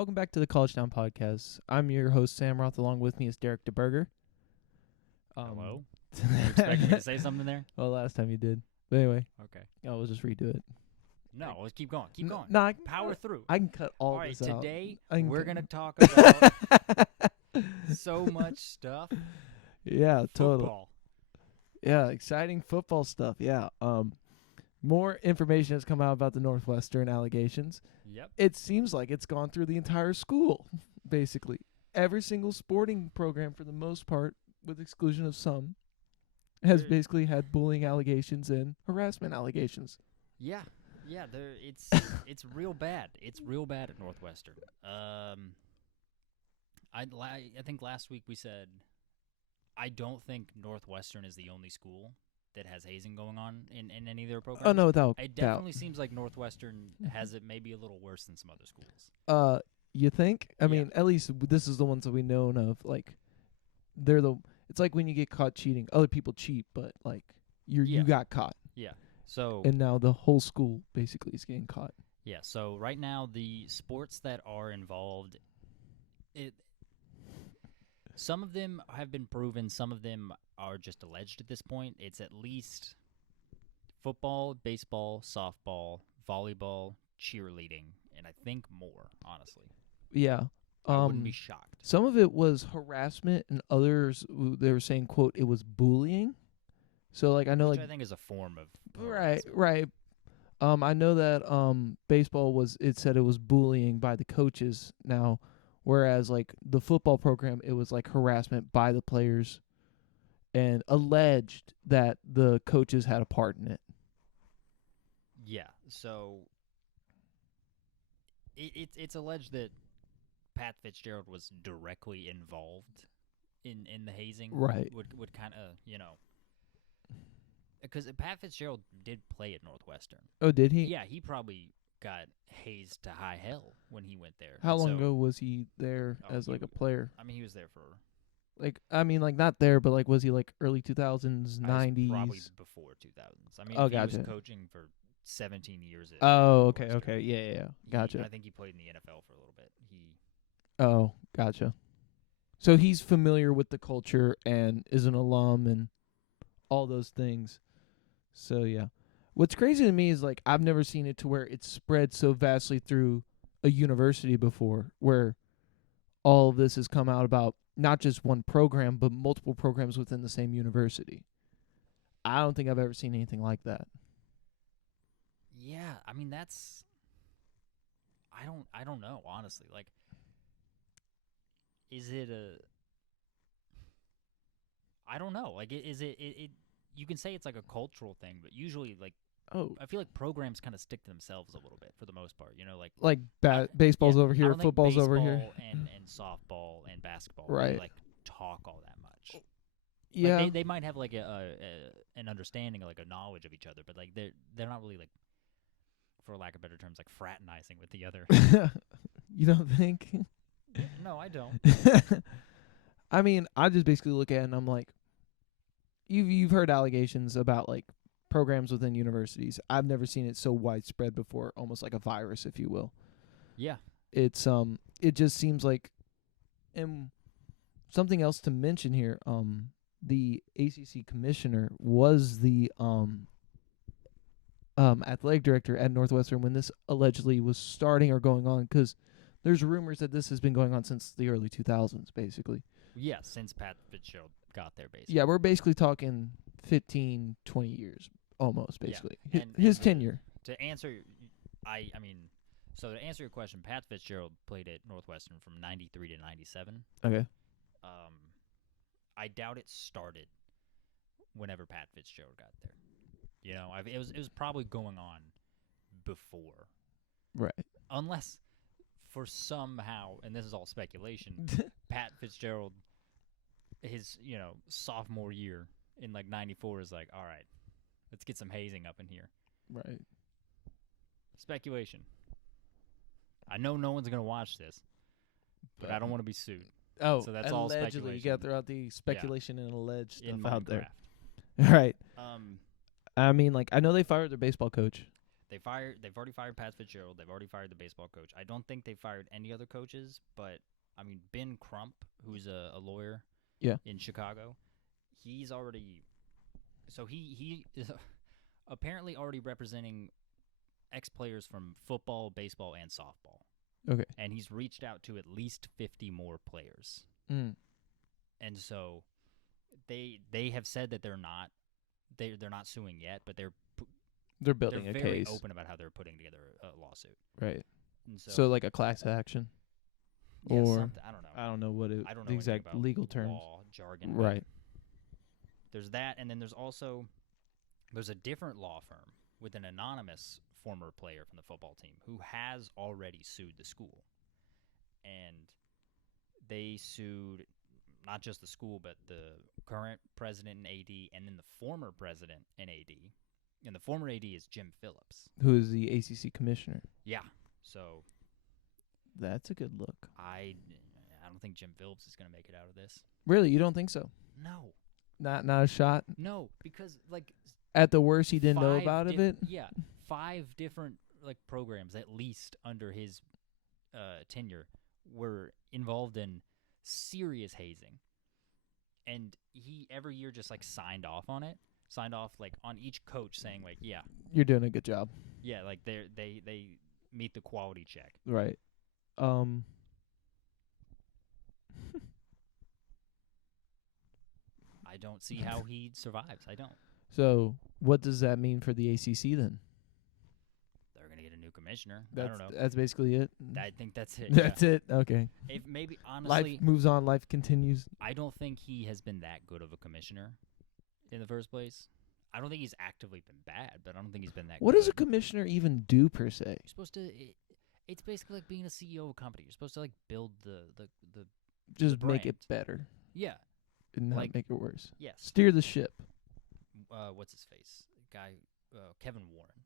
welcome back to the College Town Podcast. I'm your host, Sam Roth. Along with me is Derek DeBerger. Hello? You expecting me to say something there? Well, last time you did. But anyway, Okay. We'll just redo it. No, let's keep going. Keep going. No, Power through. I can cut all right, this out. today cut- we're going to talk about so much stuff. Yeah, totally. Football. Yeah, exciting football stuff. Yeah. More information has come out about the Northwestern allegations. Yep. It seems like it's gone through the entire school, basically. Every single sporting program, for the most part, with exclusion of some, has basically had bullying allegations and harassment allegations. Yeah. Yeah, it's real bad. It's real bad at Northwestern. I think last week we said I don't think Northwestern is the only school that has hazing going on in any of their programs. Oh, no, without It definitely seems like Northwestern has it maybe a little worse than some other schools. You think? I Yeah. mean, at least this is the ones that we know of. Like, it's like when you get caught cheating. Other people cheat, but, like, you got caught. Yeah. So And now the whole school basically is getting caught. yeah, so right now the sports that are involved, some of them have been proven, some of them are just alleged at this point. It's at least football, baseball, softball, volleyball, cheerleading, and I think more, honestly. Yeah. I wouldn't be shocked. Some of it was harassment, and others, they were saying, quote, it was bullying. So, like, I know, Which I think is a form of Right, harassment. right. I know that baseball it said it was bullying by the coaches now, whereas like the football program, it was like harassment by the players, and alleged that the coaches had a part in it. Yeah, so it's alleged that Pat Fitzgerald was directly involved in the hazing. Right. Would kind of, because Pat Fitzgerald did play at Northwestern. Oh, did he? Yeah, he probably got hazed to high hell when he went there. How long ago was he there as like a player? I mean, he was there for Not there, but like, was he like early 2000s, 90s? probably before 2000s. I mean, Oh, he gotcha. was coaching for 17 years. At Oh, okay, Northwestern. yeah. Gotcha. I think he played in the NFL for a little bit. Oh, gotcha. So he's familiar with the culture and is an alum and all those things. So, yeah. What's crazy to me is, like, I've never seen it to where it's spread so vastly through a university before, where all of this has come out about not just one program, but multiple programs within the same university. I don't think I've ever seen anything like that. Yeah, I mean that's. I don't know, honestly. Like, is it a? I don't know. Like, is it? You can say it's like a cultural thing, but usually, like, I feel like programs kind of stick to themselves a little bit for the most part. Like baseball's over I here, don't think football's over here. baseball and softball and basketball Right. really, like, talk all that much. Yeah. Like, they might have like an understanding, like a knowledge of each other, but like they're not really, like, for lack of better terms, like fraternizing with the other. You don't think? No, I don't. I mean, I just basically look at it and I'm like, you've heard allegations about like programs within universities. I've never seen it so widespread before, almost like a virus, if you will. Yeah. It's it just seems like, and something else to mention here, the ACC commissioner was the athletic director at Northwestern when this allegedly was starting or going on, because there's rumors that this has been going on since the early 2000s, basically. Yeah, since Pat Fitzgerald got there, basically. Yeah, we're basically talking 15, 20 years, almost, basically. Yeah. His And tenure. To answer, so to answer your question, Pat Fitzgerald played at Northwestern from 93 to 97. Okay. I doubt it started whenever Pat Fitzgerald got there. It was probably going on before. Right. Unless, for somehow, and this is all speculation, Pat Fitzgerald, his sophomore year in like 94 is like, all right, let's get some hazing up in here. Right. Speculation. I know no one's gonna watch this, but I don't want to be sued. Oh, So that's all allegedly. You got to speculation. throw out the speculation and alleged stuff In out there. Minecraft. Right. I mean, like, I know they fired their baseball coach. They've already fired Pat Fitzgerald. They've already fired the baseball coach. I don't think they fired any other coaches, but I mean Ben Crump, who's a lawyer in Chicago, he's already he is apparently already representing ex-players from football, baseball, and softball. Okay. And he's reached out to at least 50 more players. Mm. And so they have said that they're not suing yet, but they're building a very case. open about how they're putting together a lawsuit. Right. And so like a class action, yeah, or something, I don't know. I don't know what I don't know the exact about legal terms. law, jargon. Right. There's that, and then there's a different law firm with an anonymous former player from the football team who has already sued the school, and they sued not just the school but the current president and AD, and then the former president and AD. And the former AD is Jim Phillips, who is the ACC commissioner. Yeah, so that's a good look. I don't think Jim Phillips is going to make it out of this. Really, you don't think so? No, not a shot. No, because like at the worst, he didn't know about it. Yeah, 5 different like programs at least under his tenure were involved in serious hazing, and he every year just like signed off like on each coach saying like, yeah, you're doing a good job. Yeah, like they meet the quality check. Right. I don't see how he survives. I don't. So what does that mean for the ACC then? They're gonna get a new commissioner. I don't know. That's basically it. I think that's it. That's it. Okay. If maybe honestly, life moves on. Life continues. I don't think he has been that good of a commissioner in the first place. I don't think he's actively been bad, but I don't think he's been that. What good. does a commissioner even do per se? You're supposed to. It's basically like being a CEO of a company. You're supposed to like build the just the make brand. it better. Yeah. And not like, make it worse. Yes. Steer the ship. What's his face? Guy, Kevin Warren,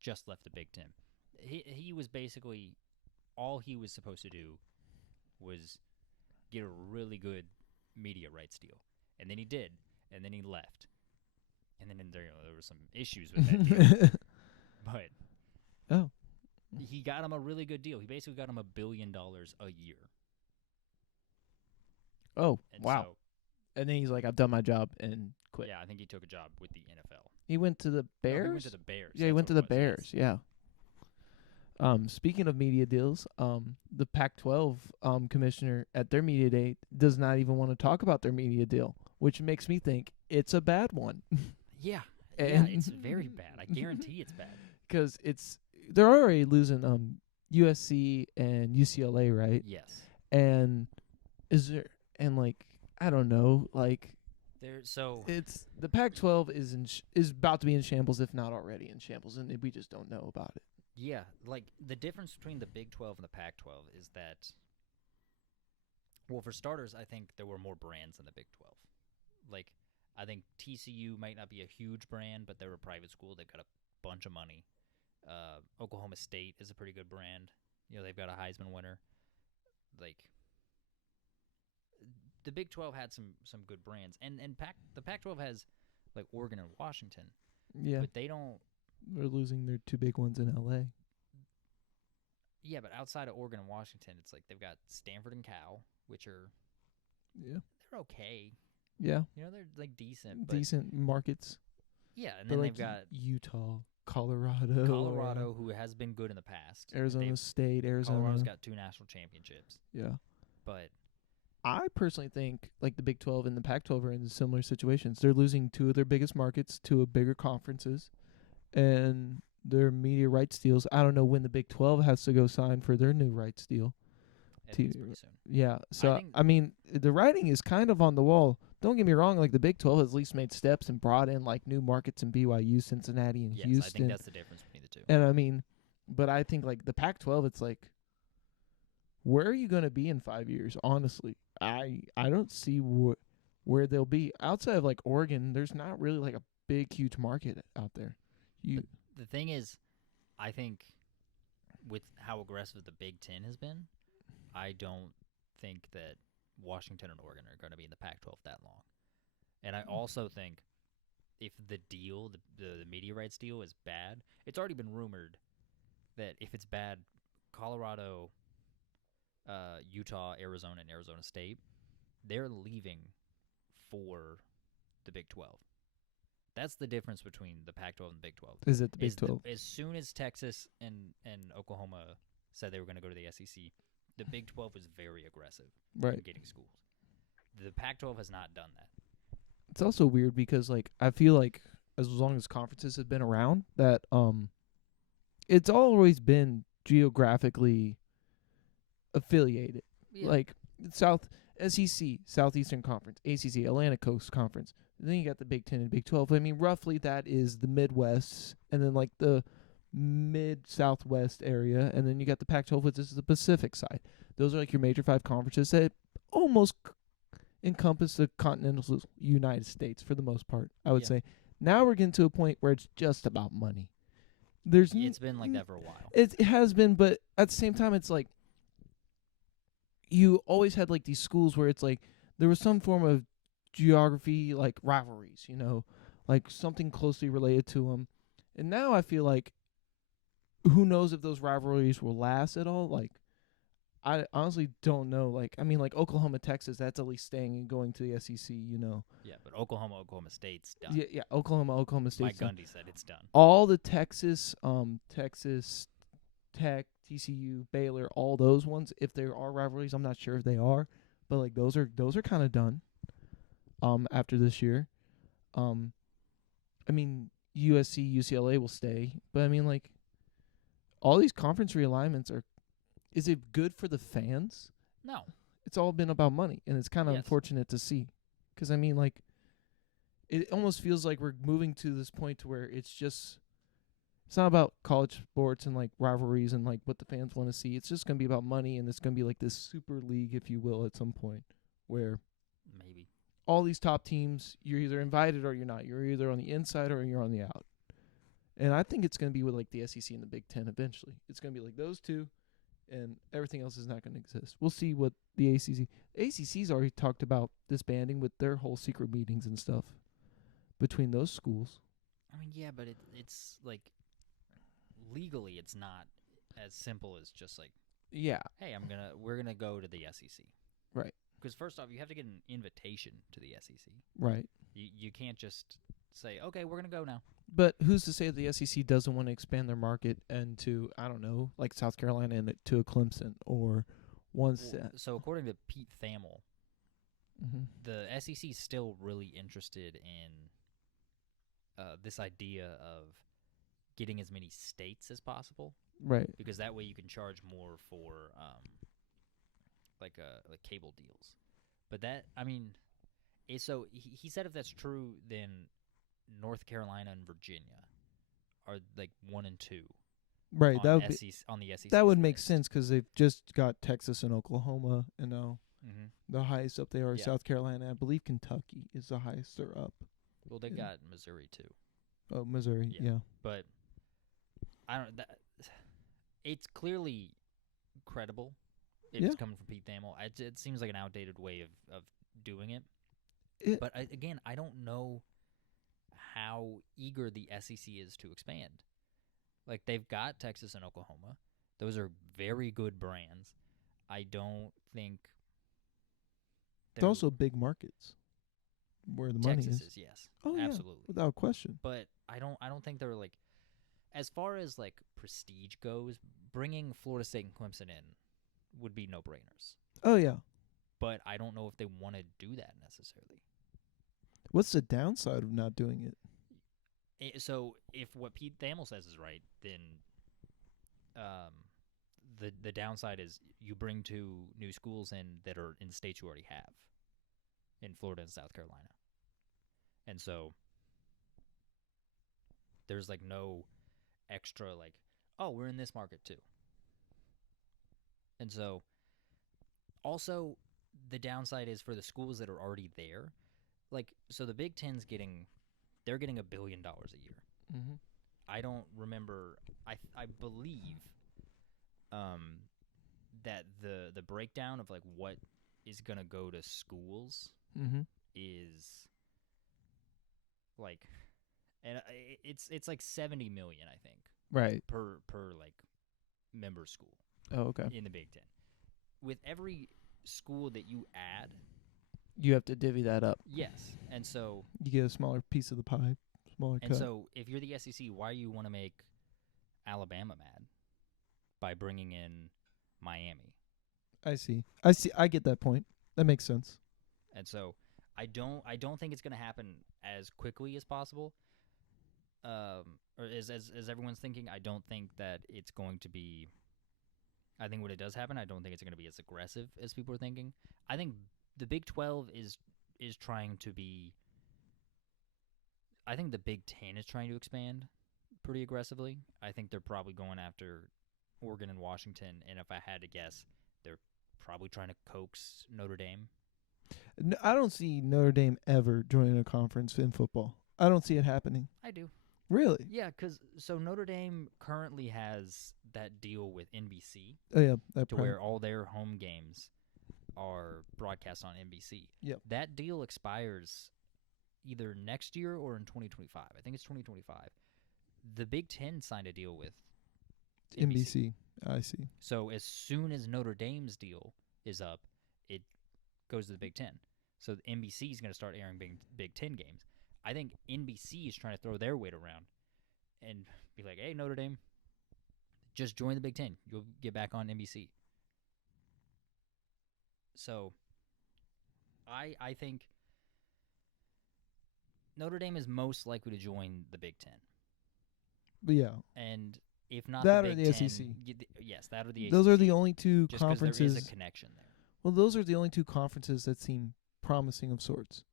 just left the Big Ten. He was basically all he was supposed to do was get a really good media rights deal, and then he did, and then he left, and then there were some issues with that deal, but he got him a really good deal. He basically got him $1 billion a year. Oh, and wow. So, and then he's like, I've done my job, and quit. Yeah, I think he took a job with the NFL. He went to the Bears? No, he went to the Bears. Yeah, he went to the Bears, yeah. Speaking of media deals, the Pac-12 commissioner at their media day does not even want to talk about their media deal, which makes me think it's a bad one. Yeah, it's very bad. I guarantee it's bad. Because they're already losing USC and UCLA, right? Yes. And I don't know, like it's the Pac-12 is about to be in shambles, if not already in shambles, and we just don't know about it. Yeah, like the difference between the Big 12 and the Pac-12 is that, well, for starters, I think there were more brands in the Big 12. Like, I think TCU might not be a huge brand, but they're a private school. They've got a bunch of money. Oklahoma State is a pretty good brand. You know, they've got a Heisman winner. Like, the Big 12 had some good brands, and the Pac-12 has like Oregon and Washington. Yeah, but they don't. They're losing their 2 big ones in LA. Yeah, but outside of Oregon and Washington, it's like they've got Stanford and Cal, which are they're okay. Yeah, you know, they're like decent markets. Yeah, and then they've got Utah, Colorado, who has been good in the past. Arizona State, Colorado's got 2 national championships. Yeah, but I personally think like the Big 12 and the Pac-12 are in similar situations. They're losing 2 of their biggest markets to bigger conferences, and their media rights deals. I don't know when the Big 12 has to go sign for their new rights deal. Pretty soon. Yeah, so I mean, the writing is kind of on the wall. Don't get me wrong, like the Big 12 has at least made steps and brought in like new markets in BYU, Cincinnati, and Houston. I think that's the difference between the two. And I mean, but I think like the Pac-12, it's like, where are you going to be in 5 years? Honestly, I don't see where they'll be outside of like Oregon. There's not really like a big, huge market out there. The thing is, I think with how aggressive the Big Ten has been, I don't think that Washington and Oregon are going to be in the Pac-12 that long. And I also think if the deal, the media rights deal, is bad. It's already been rumored that if it's bad, Colorado, Utah, Arizona, and Arizona State, they're leaving for the Big 12. That's the difference between the Pac-12 and the Big 12. Is it the Big 12? As soon as Texas and Oklahoma said they were going to go to the SEC, the Big 12 was very aggressive in getting schools. The Pac-12 has not done that. It's also weird because, like, I feel like as long as conferences have been around, that it's always been geographically affiliated. Yeah. Like SEC, Southeastern Conference, ACC, Atlantic Coast Conference. Then you got the Big 10 and Big 12. I mean, roughly that is the Midwest, and then like the mid-southwest area, and then you got the Pac-12, which is the Pacific side. Those are like your major 5 conferences that almost encompass the continental United States for the most part, I would say. Now we're getting to a point where it's just about money. It's been like that for a while. It has been, but at the same time, it's like you always had like these schools where it's like there was some form of geography, like rivalries, you know, like something closely related to them. And now I feel like who knows if those rivalries will last at all? Like, I honestly don't know. Like, I mean, like Oklahoma, Texas, that's at least staying and going to the SEC, you know. Yeah, but Oklahoma State's done. Yeah, Oklahoma State. Mike Gundy said it's done. All the Texas Tech, TCU, Baylor, all those ones, if there are rivalries, I'm not sure if they are, but like those are kind of done. After this year, I mean USC, UCLA will stay, but I mean like all these conference realignments are. Is it good for the fans? No. It's all been about money, and it's kind of unfortunate to see, because I mean like, it almost feels like we're moving to this point to where it's not about college sports and like rivalries and like what the fans want to see. It's just gonna be about money, and it's gonna be like this super league, if you will, at some point where maybe all these top teams, you're either invited or you're not. You're either on the inside or you're on the out. And I think it's going to be with like the SEC and the Big Ten eventually. It's going to be like those two, and everything else is not going to exist. We'll see what the ACC. ACC's already talked about disbanding with their whole secret meetings and stuff between those schools. I mean, yeah, but it's like legally, it's not as simple as just like, yeah, hey, we're gonna go to the SEC, right? Because first off, you have to get an invitation to the SEC. Right. You can't just say, okay, we're going to go now. But who's to say that the SEC doesn't want to expand their market and to, I don't know, like South Carolina and to a Clemson or So according to Pete Thamel, the SEC is still really interested in this idea of getting as many states as possible. Right. Because that way you can charge more for like cable deals. But that, I mean, so he said if that's true, then North Carolina and Virginia are like 1 and 2. Right. On the SEC. That would make sense because they've just got Texas and Oklahoma, and now the highest up there are South Carolina. I believe Kentucky is the highest they're up. Well, they got Missouri too. Oh, Missouri, yeah. But I don't. It's clearly credible. If it's coming from Pete Thamel. It seems like an outdated way of doing it. But again, I don't know how eager the SEC is to expand. Like, they've got Texas and Oklahoma. Those are very good brands. I don't think it's also big markets where the money Texas is. Yes. Oh, absolutely. Yeah, without question. But I don't think they're like, as far as like prestige goes, bringing Florida State and Clemson in would be no-brainers. Oh, yeah. But I don't know if they want to do that necessarily. What's the downside of not doing it? So if what Pete Thamel says is right, then the downside is you bring 2 new schools in that are in states you already have, in Florida and South Carolina. And so there's like no extra like, oh, we're in this market too. And so also the downside is for the schools that are already there. Like, so the Big Ten's they're getting $1 billion a year. Mm-hmm. I don't remember. I believe that the breakdown of like what is gonna go to schools is like and it's like 70 million, I think, Right. per like member school Oh, okay. in the Big Ten. With every school that you add, You have to divvy that up. yes, and so You get a smaller piece of the pie, smaller cut. if you're the SEC, why do you want to make Alabama mad by bringing in Miami? I see. I get that point. That makes sense. And so I don't think it's going to happen as quickly as possible. Or as everyone's thinking, I don't think that it's going to be. I think when it does happen, I don't think it's going to be as aggressive as people are thinking. I think the Big 12 is trying to be. I think the Big 10 is trying to expand pretty aggressively. I think they're probably going after Oregon and Washington, and if I had to guess, they're probably trying to coax Notre Dame. I don't see Notre Dame ever joining a conference in football. I don't see it happening. I do. Really? Yeah, because Notre Dame currently has that deal with NBC Oh yeah, that to where all their home games are broadcast on NBC. Yep. That deal expires either next year or in 2025. I think it's 2025. The Big Ten signed a deal with NBC. I see. So as soon as Notre Dame's deal is up, it goes to the Big Ten. So the NBC is going to start airing Big Ten games. I think NBC is trying to throw their weight around and be like, hey, Notre Dame, just join the Big Ten. You'll get back on NBC. So I think Notre Dame is most likely to join the Big Ten. But yeah. And if not that the Big or the Ten, SEC. Yes, that or the ACC. Those are the only two just conferences. There is a connection there. Well, those are the only two conferences that seem promising of sorts.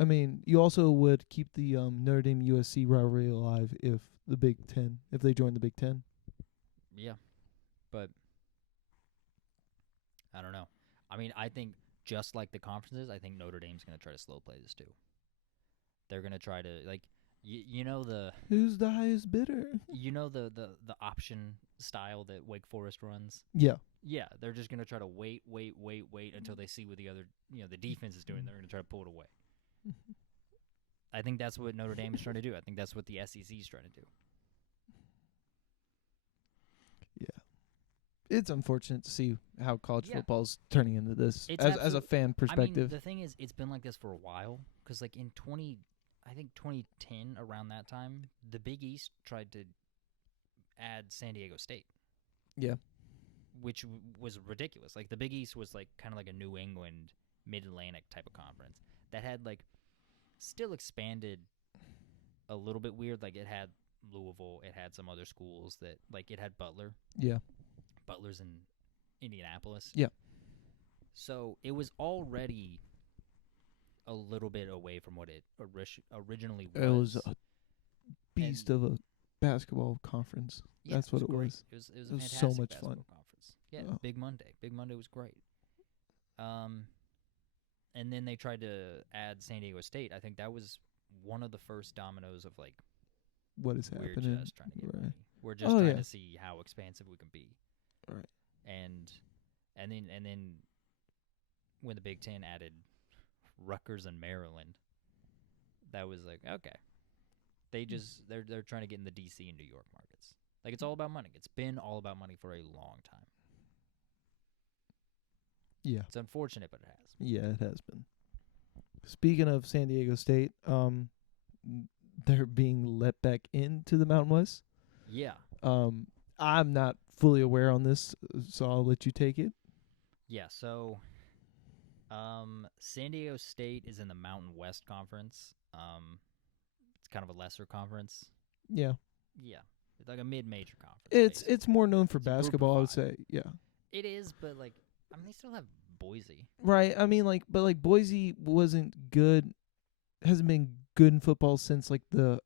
I mean, you also would keep the Notre Dame USC rivalry alive if they joined the Big Ten. Yeah, but I don't know. I mean, I think just like the conferences, I think Notre Dame's going to try to slow play this too. They're going to try to you know the who's the highest bidder? You know the option style that Wake Forest runs. Yeah. Yeah, they're just going to try to wait until they see what the other the defense is doing. They're going to try to pull it away. I think that's what Notre Dame is trying to do. I think that's what the SEC is trying to do. Yeah. It's unfortunate to see how college football's turning into this as a fan perspective. I mean, the thing is, it's been like this for a while because, like, in 2010, around that time, the Big East tried to add San Diego State. Yeah. Which was ridiculous. Like, the Big East was, like, kind of like a New England, Mid-Atlantic type of conference that had, like, still expanded a little bit weird. Like, it had Louisville. It had some other schools that, like, it had Butler. Yeah. Butler's in Indianapolis. Yeah. So it was already a little bit away from what it originally was. It was a beast of a basketball conference. Yeah, that's what it great. was. It was it was fantastic so much basketball fun. Conference. Yeah, Big Monday. Big Monday was great. And then they tried to add San Diego State. I think that was one of the first dominoes of like, what is happening? We're just trying to get money. We're just trying to see how expansive we can be. Right. And then when the Big Ten added Rutgers and Maryland, that was like, okay. They're trying to get in the DC and New York markets. Like, it's all about money. It's been all about money for a long time. Yeah. It's unfortunate, but it has. Yeah, it has been. Speaking of San Diego State, they're being let back into the Mountain West. Yeah. I'm not fully aware on this, so I'll let you take it. Yeah, so San Diego State is in the Mountain West Conference. It's kind of a lesser conference. Yeah. Yeah. It's like a mid-major conference. It's more known for it's basketball, I would say. Yeah. It is, but like, I mean, they still have Boise. Right. I mean, like, but like Boise wasn't good, hasn't been good in football since like the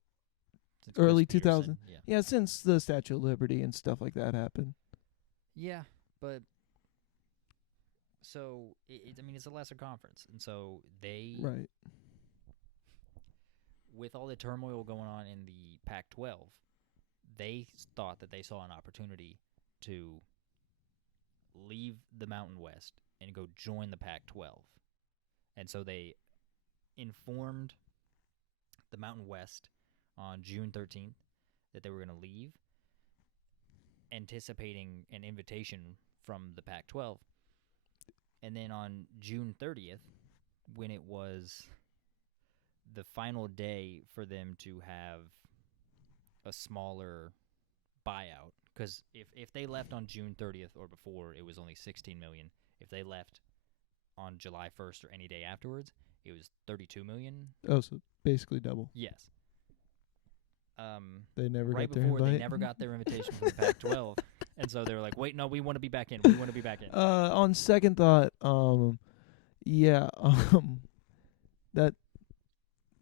early 2000s. Yeah, since the Statue of Liberty and stuff like that happened. Yeah, but so I mean, it's a lesser conference, and so they right. With all the turmoil going on in the Pac-12, they thought that they saw an opportunity to leave the Mountain West and go join the Pac-12. And so they informed the Mountain West on June 13th that they were going to leave, anticipating an invitation from the Pac-12. And then on June 30th, when it was the final day for them to have a smaller buyout, because if they left on June 30th or before, it was only $16 million. If they left on July 1st or any day afterwards, it was $32 million. Oh, so basically double. Yes. They never right got their before invite. they never got their invitation from the Pac-12, and so they were like, "Wait, no, we want to be back in. We want to be back in." On second thought, yeah, that,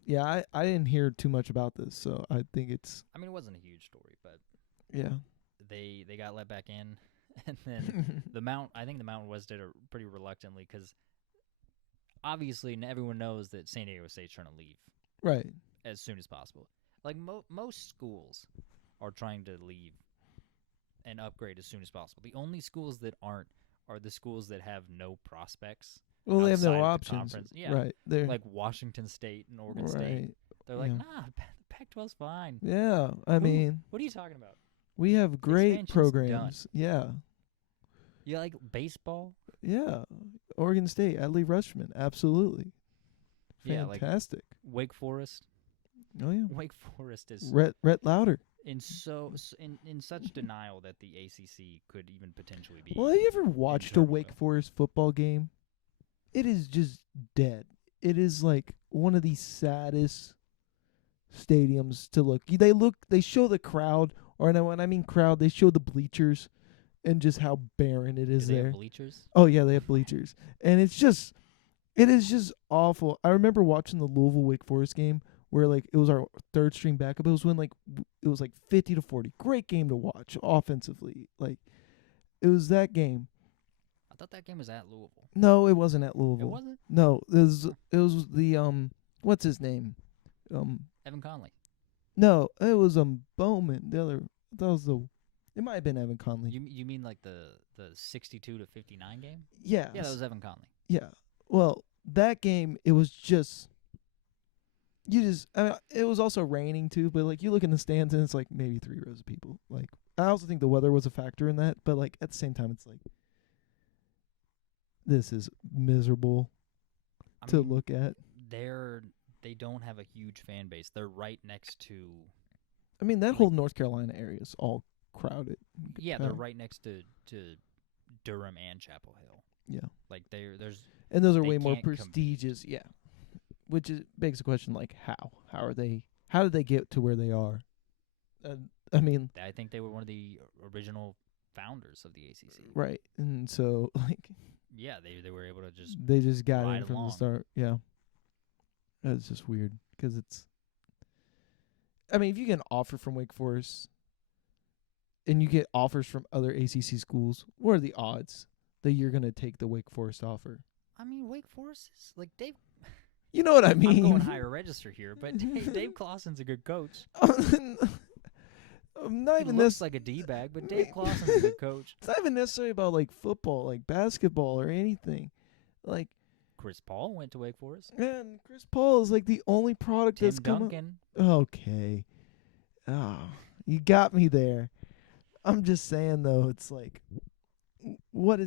yeah, I didn't hear too much about this, so I think it's. I mean, it wasn't a huge story, but Yeah. they got let back in, and then I think the Mountain West did it pretty reluctantly because obviously everyone knows that San Diego State's trying to leave Right. as soon as possible. Like most schools are trying to leave and upgrade as soon as possible. The only schools that aren't are the schools that have no prospects. Well, they have outside no of the options. conference. Yeah. Right. They're Like Washington State and Oregon right. State. They're like, Yeah. nah, the Pac-12's fine. Yeah. I mean, What are you talking about? we have great Expansion's programs. Yeah. You like baseball? Yeah. Oregon State, Adley Rushman, absolutely. Yeah, like Fantastic. Wake Forest. Oh yeah. Wake Forest is Rhett Lauder. in such denial that the ACC could even potentially be. Well, have you ever watched a turmoil. Wake Forest football game? It is just dead. It is like one of the saddest stadiums to look. They show the crowd, or when I mean crowd, they show the bleachers and just how barren it is Do they there. have bleachers? Oh yeah, they have bleachers. And it is just awful. I remember watching the Louisville Wake Forest game where like it was our third string backup. It was when it was like 50-40. Great game to watch offensively. Like it was that game. I thought that game was at Louisville. No, it wasn't at Louisville. It wasn't? No, it was the what's his name? Evan Conley. No, it was Bowman. It might have been Evan Conley. You mean like the 62-59 game? Yeah. Yeah, that was Evan Conley. Yeah. Well, that game it was just it was also raining too, but like you look in the stands and it's like maybe 3 rows of people. Like I also think the weather was a factor in that, but like at the same time it's like this is miserable to look at. They don't have a huge fan base. They're right next to. I mean that whole North Carolina area is all crowded. Yeah, they're right next to Durham and Chapel Hill. Yeah. Like there's. And those are they way more can't compete. prestigious, yeah. Which begs the question, like, how? How did they get to where they are? I mean, I think they were one of the original founders of the ACC. right. And so, like, yeah, they were able to just. they just got ride in from along. the start. Yeah. That's just weird because it's. I mean, if you get an offer from Wake Forest and you get offers from other ACC schools, what are the odds that you're going to take the Wake Forest offer? I mean, Wake Forest is like Dave. You know what I mean? I'm going higher register here, but Dave Clawson's a good coach. I'm not He even looks this. like a D-bag, but Dave Clawson's a good coach. It's not even necessarily about like football, like basketball or anything. Like Chris Paul went to Wake Forest. man, Chris Paul is like the only product Tim that's come. Duncan. Okay, you got me there. I'm just saying though, it's like, what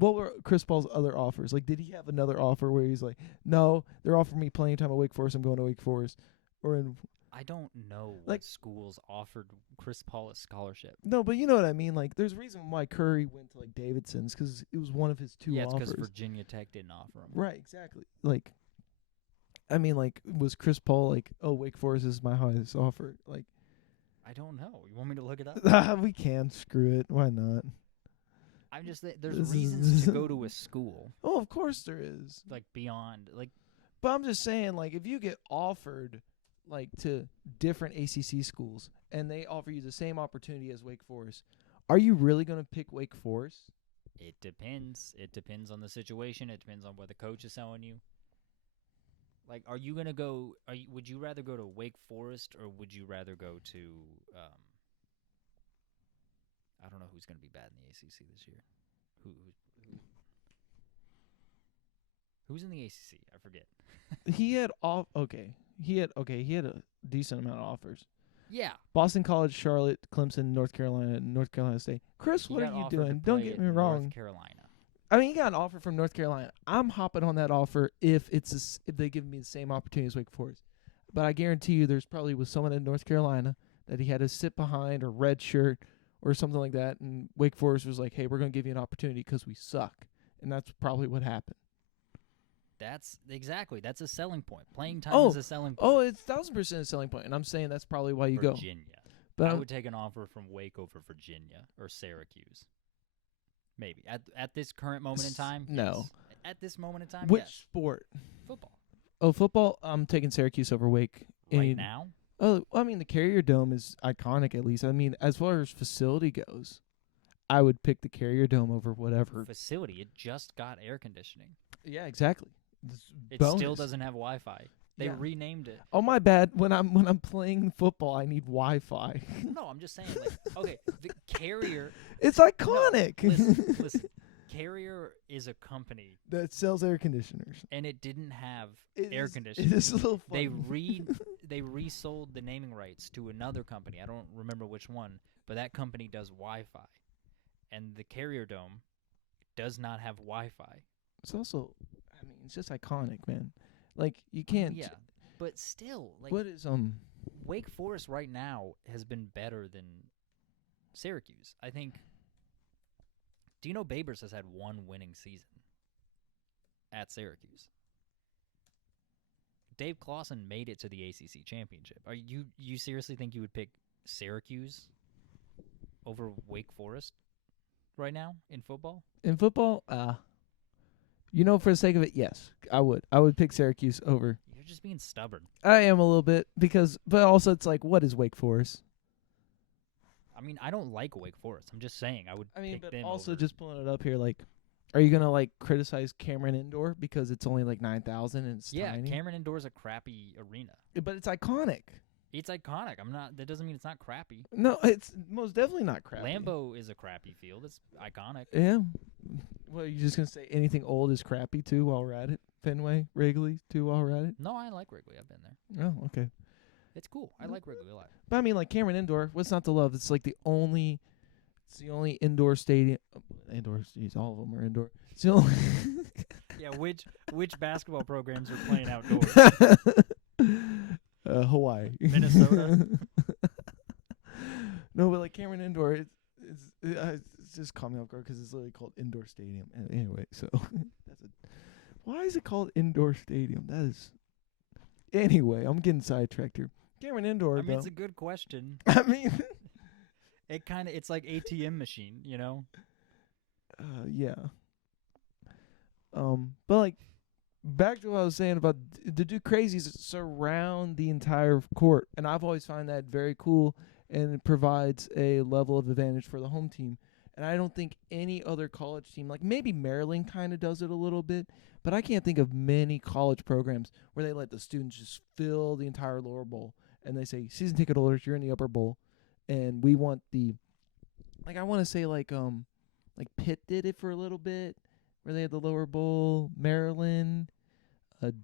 were Chris Paul's other offers? Like, did he have another offer where he's like, no, they're offering me playing time at Wake Forest, I'm going to Wake Forest, or in. I don't know Like- what schools offered Chris Paul a scholarship. No, but you know what I mean. Like, there's a reason why Curry went to like Davidson's because it was one of his 2 Yeah, it's offers. because Virginia Tech didn't offer him. Right, exactly. Like, I mean, like, was Chris Paul like, oh, Wake Forest is my highest offer? Like, I don't know. You want me to look it up? we can screw it. Why not? I'm just there's This is- reasons to go to a school Oh, of course there is. like beyond like But I'm just saying, like, if you get offered like to different ACC schools and they offer you the same opportunity as Wake Forest, are you really going to pick Wake Forest? it depends. It depends on the situation. It depends on what the coach is telling you. Like, are you gonna go? Would you rather go to Wake Forest or would you rather go to? I don't know who's gonna be bad in the ACC this year. Who's in the ACC? I forget. He had off. Okay, He had a decent amount of offers. Yeah. Boston College, Charlotte, Clemson, North Carolina State. Chris, He what are got you offered doing? to Don't play get at me wrong. North Carolina. I mean, he got an offer from North Carolina. I'm hopping on that offer if if they give me the same opportunity as Wake Forest. But I guarantee you, there's probably was someone in North Carolina that he had to sit behind or red shirt or something like that, and Wake Forest was like, "Hey, we're going to give you an opportunity because we suck," and that's probably what happened. That's a selling point. Playing time is a selling point. Oh, it's 1,000% a selling point, and I'm saying that's probably why you go. Virginia. But I would take an offer from Wake over Virginia or Syracuse. Maybe at this current moment in time. No. Yes. At this moment in time. Which yes. sport? Football. Oh, football. I'm taking Syracuse over Wake. Right now. Oh, I mean the Carrier Dome is iconic. At least I mean as far as facility goes, I would pick the Carrier Dome over whatever facility. It just got air conditioning. Yeah, exactly. It still doesn't have Wi-Fi. They renamed it. Oh my bad. When I'm playing football, I need Wi-Fi. No, I'm just saying. Like, okay, the Carrier. It's iconic. No, listen. Carrier is a company that sells air conditioners, and it didn't have air conditioning. It is a little funny. They resold the naming rights to another company. I don't remember which one, but that company does Wi-Fi, and the Carrier Dome does not have Wi-Fi. It's also, I mean, it's just iconic, man. Like you can't. Yeah, but still, like what is Wake Forest right now has been better than Syracuse. I think. Dino Babers has had one winning season at Syracuse. Dave Clawson made it to the ACC championship. Are you seriously think you would pick Syracuse over Wake Forest right now in football? In football, for the sake of it, yes, I would. I would pick Syracuse over. You're just being stubborn. I am a little bit but also it's like, what is Wake Forest? I mean, I don't like Wake Forest. I'm just saying I would pick but them also over. just pulling it up here, like, are you gonna like criticize Cameron Indoor because it's only like 9,000 and it's tiny? Cameron Indoor's a crappy arena. But it's iconic. It's iconic. That doesn't mean it's not crappy. No, it's most definitely not crappy. Lambeau is a crappy field. It's iconic. Yeah. Well, you're just gonna say anything old is crappy too while we're at it? Fenway, Wrigley too while we're at it? No, I like Wrigley. I've been there. Oh, okay. It's cool. I like Wrigley a lot. But I mean, like Cameron Indoor, what's not to love? It's like the only indoor stadium. Indoors, geez, all of them are indoor. It's the only. Yeah, which basketball programs are playing outdoors? Hawaii, Minnesota. No, but like Cameron Indoor, it's just caught me off guard because it's literally called Indoor Stadium. Anyway, so why is it called Indoor Stadium? That is. Anyway, I'm getting sidetracked here. Cameron Indoor. I mean, it's a good question. I mean, it's like ATM machine, you know. Yeah. But like, back to what I was saying about the Duke Crazies surround the entire court, and I've always found that very cool, and it provides a level of advantage for the home team. And I don't think any other college team, like maybe Maryland kind of does it a little bit, but I can't think of many college programs where they let the students just fill the entire lower bowl, and they say, season ticket holders, you're in the upper bowl, and we want I want to say like Pitt did it for a little bit, where they had the lower bowl, Maryland,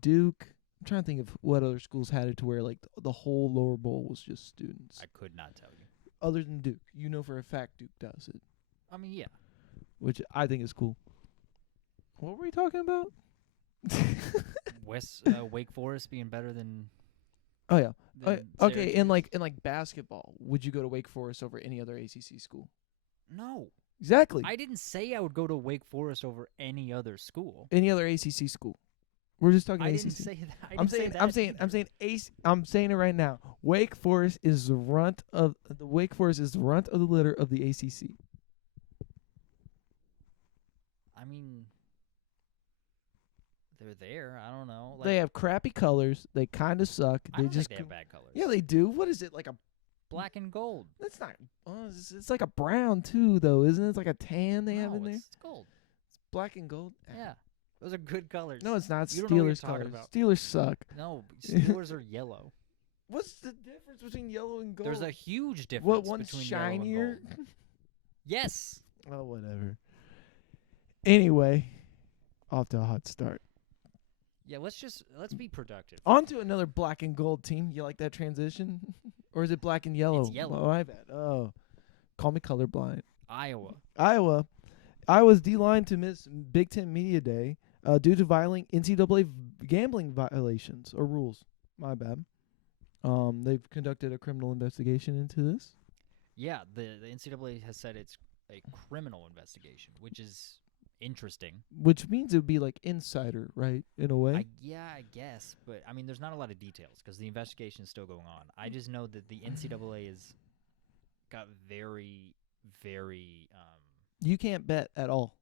Duke. I'm trying to think of what other schools had it to where like the whole lower bowl was just students. I could not tell you. Other than Duke. You know for a fact Duke does it. I mean, yeah. Which I think is cool. What were we talking about? Wake Forest being better than. Oh yeah. Okay, Syracuse. in like basketball, would you go to Wake Forest over any other ACC school? No. Exactly. I didn't say I would go to Wake Forest over any other school. Any other ACC school. We're just talking I ACC. didn't say that. I'm saying it right now. Wake Forest is the runt of the litter of the ACC. I mean, they're there. I don't know. They have crappy colors. They kind of suck. I don't think they have bad colors. Yeah, they do. What is it, like a black and gold? That's not. It's like a brown too, though, isn't it? It's like a tan they have in there. It's gold. It's black and gold. Yeah, those are good colors. No, it's not. You don't know what you're Steelers talking colors. about. Steelers suck. No, Steelers are yellow. What's the difference between yellow and gold? There's a huge difference. What, one's between shinier? yellow and gold. Yes. Oh, whatever. Anyway, off to a hot start. Yeah, let's be productive. On to another black and gold team. You like that transition? Or is it black and yellow? It's yellow. Oh, my bad. Oh, call me colorblind. Iowa. Iowa's D-line to miss Big Ten Media Day due to violating NCAA gambling violations or rules. My bad. They've conducted a criminal investigation into this. Yeah, the NCAA has said it's a criminal investigation, which is interesting. Which means it would be like insider, right, in a way? I guess. But, I mean, there's not a lot of details because the investigation is still going on. I just know that the NCAA has got very, very You can't bet at all.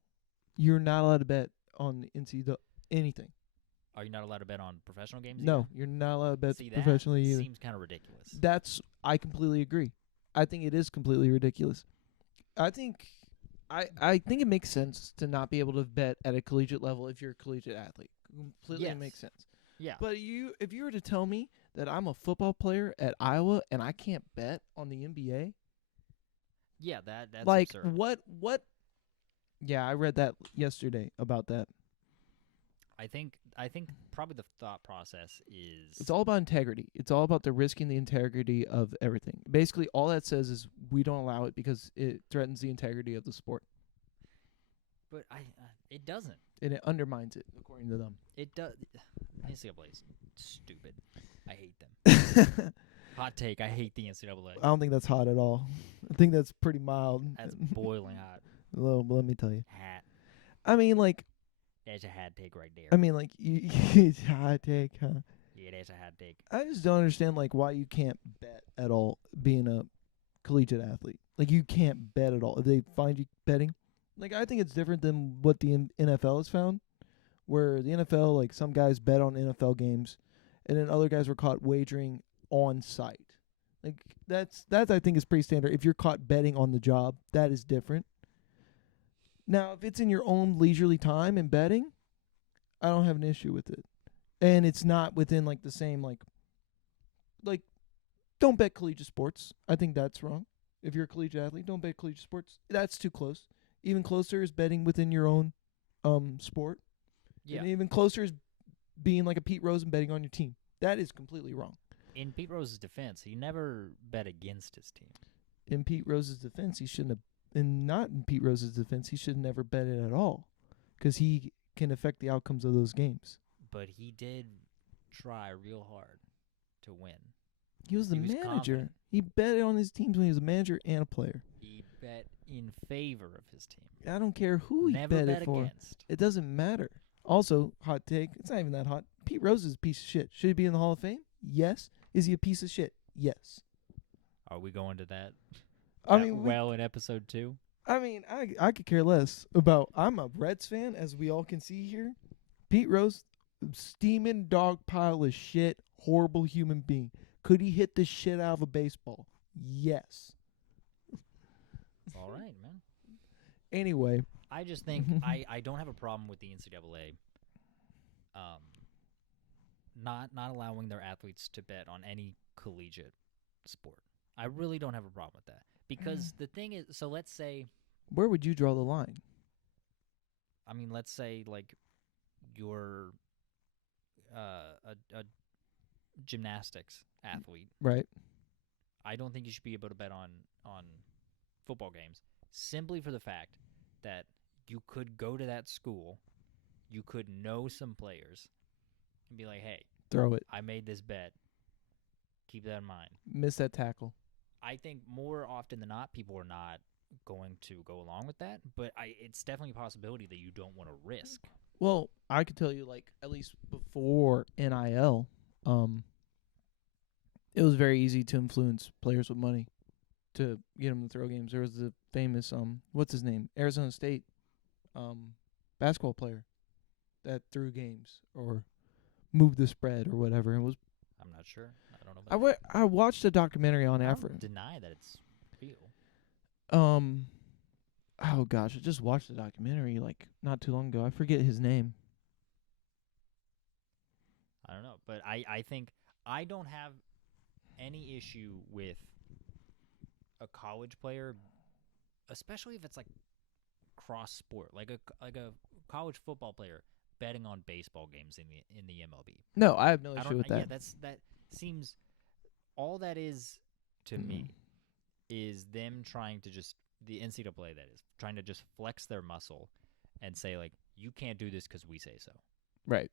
You're not allowed to bet on NCAA anything. Are you not allowed to bet on professional games? No, you're not allowed to bet See, professionally that either. seems kind of ridiculous. I completely agree. I think it is completely ridiculous. I think it makes sense to not be able to bet at a collegiate level if you're a collegiate athlete. Completely makes sense. Yeah. But if you were to tell me that I'm a football player at Iowa and I can't bet on the NBA, yeah, that's like absurd. what? Yeah, I read that yesterday about that. I think probably the thought process is It's all about integrity. It's all about the risking the integrity of everything. Basically, all that says is we don't allow it because it threatens the integrity of the sport. But it doesn't. And it undermines it, according to them. It does. NCAA is stupid. I hate them. Hot take. I hate the NCAA. I don't think that's hot at all. I think that's pretty mild. That's boiling hot. Well, let me tell you. Hat. I mean, like. That's a hot take right there. I mean, like, it's a hot take, huh? Yeah, that's a hot take. I just don't understand, like, why you can't bet at all being a collegiate athlete. Like, you can't bet at all. If they find you betting. Like, I think it's different than what the NFL has found. Where the NFL, like, some guys bet on NFL games. And then other guys were caught wagering on site. Like, that I think is pretty standard. If you're caught betting on the job, that is different. Now, if it's in your own leisurely time and betting, I don't have an issue with it. And it's not within, like, the same, like, don't bet collegiate sports. I think that's wrong. If you're a collegiate athlete, don't bet collegiate sports. That's too close. Even closer is betting within your own sport. Yeah. And even closer is being like a Pete Rose and betting on your team. That is completely wrong. In Pete Rose's defense, he never bet against his team. In Pete Rose's defense, he shouldn't have. And not in Pete Rose's defense, he should have never bet it at all. Because he can affect the outcomes of those games. But he did try real hard to win. He was the manager. Confident. He bet on his teams when he was a manager and a player. He bet in favor of his team. I don't care who he Never bet it for. against. It doesn't matter. Also, hot take. It's not even that hot. Pete Rose is a piece of shit. Should he be in the Hall of Fame? Yes. Is he a piece of shit? Yes. Are we going to that? I mean, in episode 2? I mean, I could care less about. I'm a Reds fan, as we all can see here. Pete Rose, steaming dog pile of shit, horrible human being. Could he hit the shit out of a baseball? Yes. All right, man. Anyway. I just think I don't have a problem with the NCAA not allowing their athletes to bet on any collegiate sport. I really don't have a problem with that. Because the thing is, so let's say... Where would you draw the line? I mean, let's say, like, you're a gymnastics athlete. Right. I don't think you should be able to bet on football games simply for the fact that you could go to that school, you could know some players, and be like, hey, throw it. I made this bet. Keep that in mind. Miss that tackle. I think more often than not, people are not going to go along with that, but it's definitely a possibility that you don't want to risk. Well, I could tell you, like, at least before NIL, it was very easy to influence players with money to get them to throw games. There was the famous, what's his name? Arizona State basketball player that threw games or moved the spread or whatever. It was. I'm not sure. I don't know about I watched a documentary on I Africa. don't deny that it's real. Oh gosh, I just watched the documentary like not too long ago. I forget his name. I don't know, but I think I don't have any issue with a college player, especially if it's like cross sport, like a college football player betting on baseball games in the MLB. No, I have no I issue don't. with Yeah, that. that seems all that is to me is them trying to just the NCAA that is trying to just flex their muscle and say like you can't do this because we say so. Right.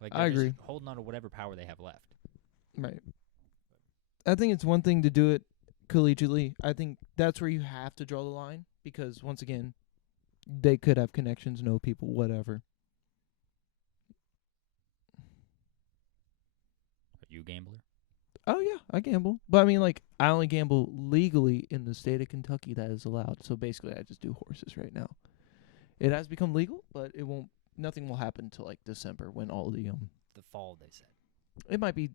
Like I they're just agree. holding on to whatever power they have left. Right. I think it's one thing to do it collegiately. I think that's where you have to draw the line because once again, they could have connections, know people, whatever. Are you a gambler? Oh yeah, I gamble, but I mean, like, I only gamble legally in the state of Kentucky that is allowed. So basically, I just do horses right now. It has become legal, but it won't. Nothing will happen until like December when all the The fall they said. It might be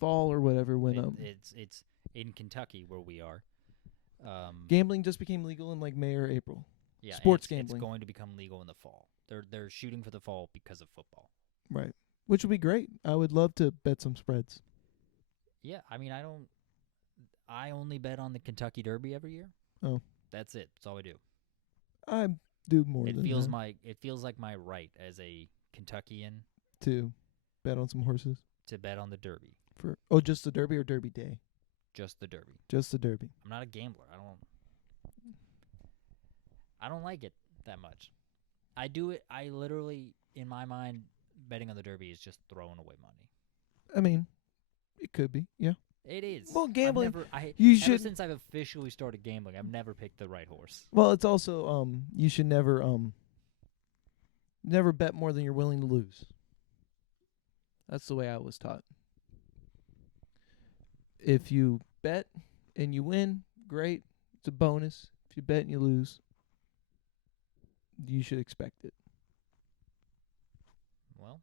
fall or whatever when It's in Kentucky where we are. Gambling just became legal in like May or April. Yeah, Sports it's gambling. It's going to become legal in the fall. They're shooting for the fall because of football. Right. Which would be great. I would love to bet some spreads. Yeah, I mean I only bet on the Kentucky Derby every year. Oh. That's it. That's all I do. I do more It than feels that. it feels like my right as a Kentuckian To bet on some horses. to bet on the Derby. Just the Derby or Derby Day? Just the Derby. Just the Derby. I'm not a gambler. I don't like it that much. I do it. I literally, in my mind, betting on the Derby is just throwing away money. I mean, it could be. Yeah. It is. Well, gambling. Ever since I've officially started gambling, I've never picked the right horse. Well, it's also you should never bet more than you're willing to lose. That's the way I was taught. If you bet and you win, great. It's a bonus. If you bet and you lose, you should expect it. Well,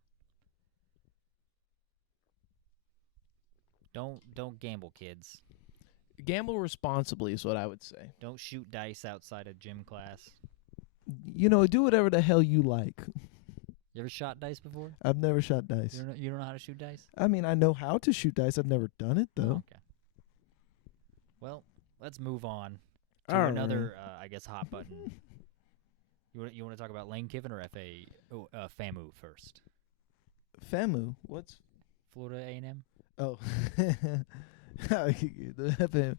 don't gamble, kids. Gamble responsibly is what I would say. Don't shoot dice outside of gym class. Do whatever the hell you like. You ever shot dice before? I've never shot dice. You don't know how to shoot dice? I mean, I know how to shoot dice. I've never done it, though. Oh, okay. Well, let's move on to All another, I guess, hot button. You want to talk about Lane Kiffin or FAMU first? FAMU? What's Florida A&M? Oh, the FM.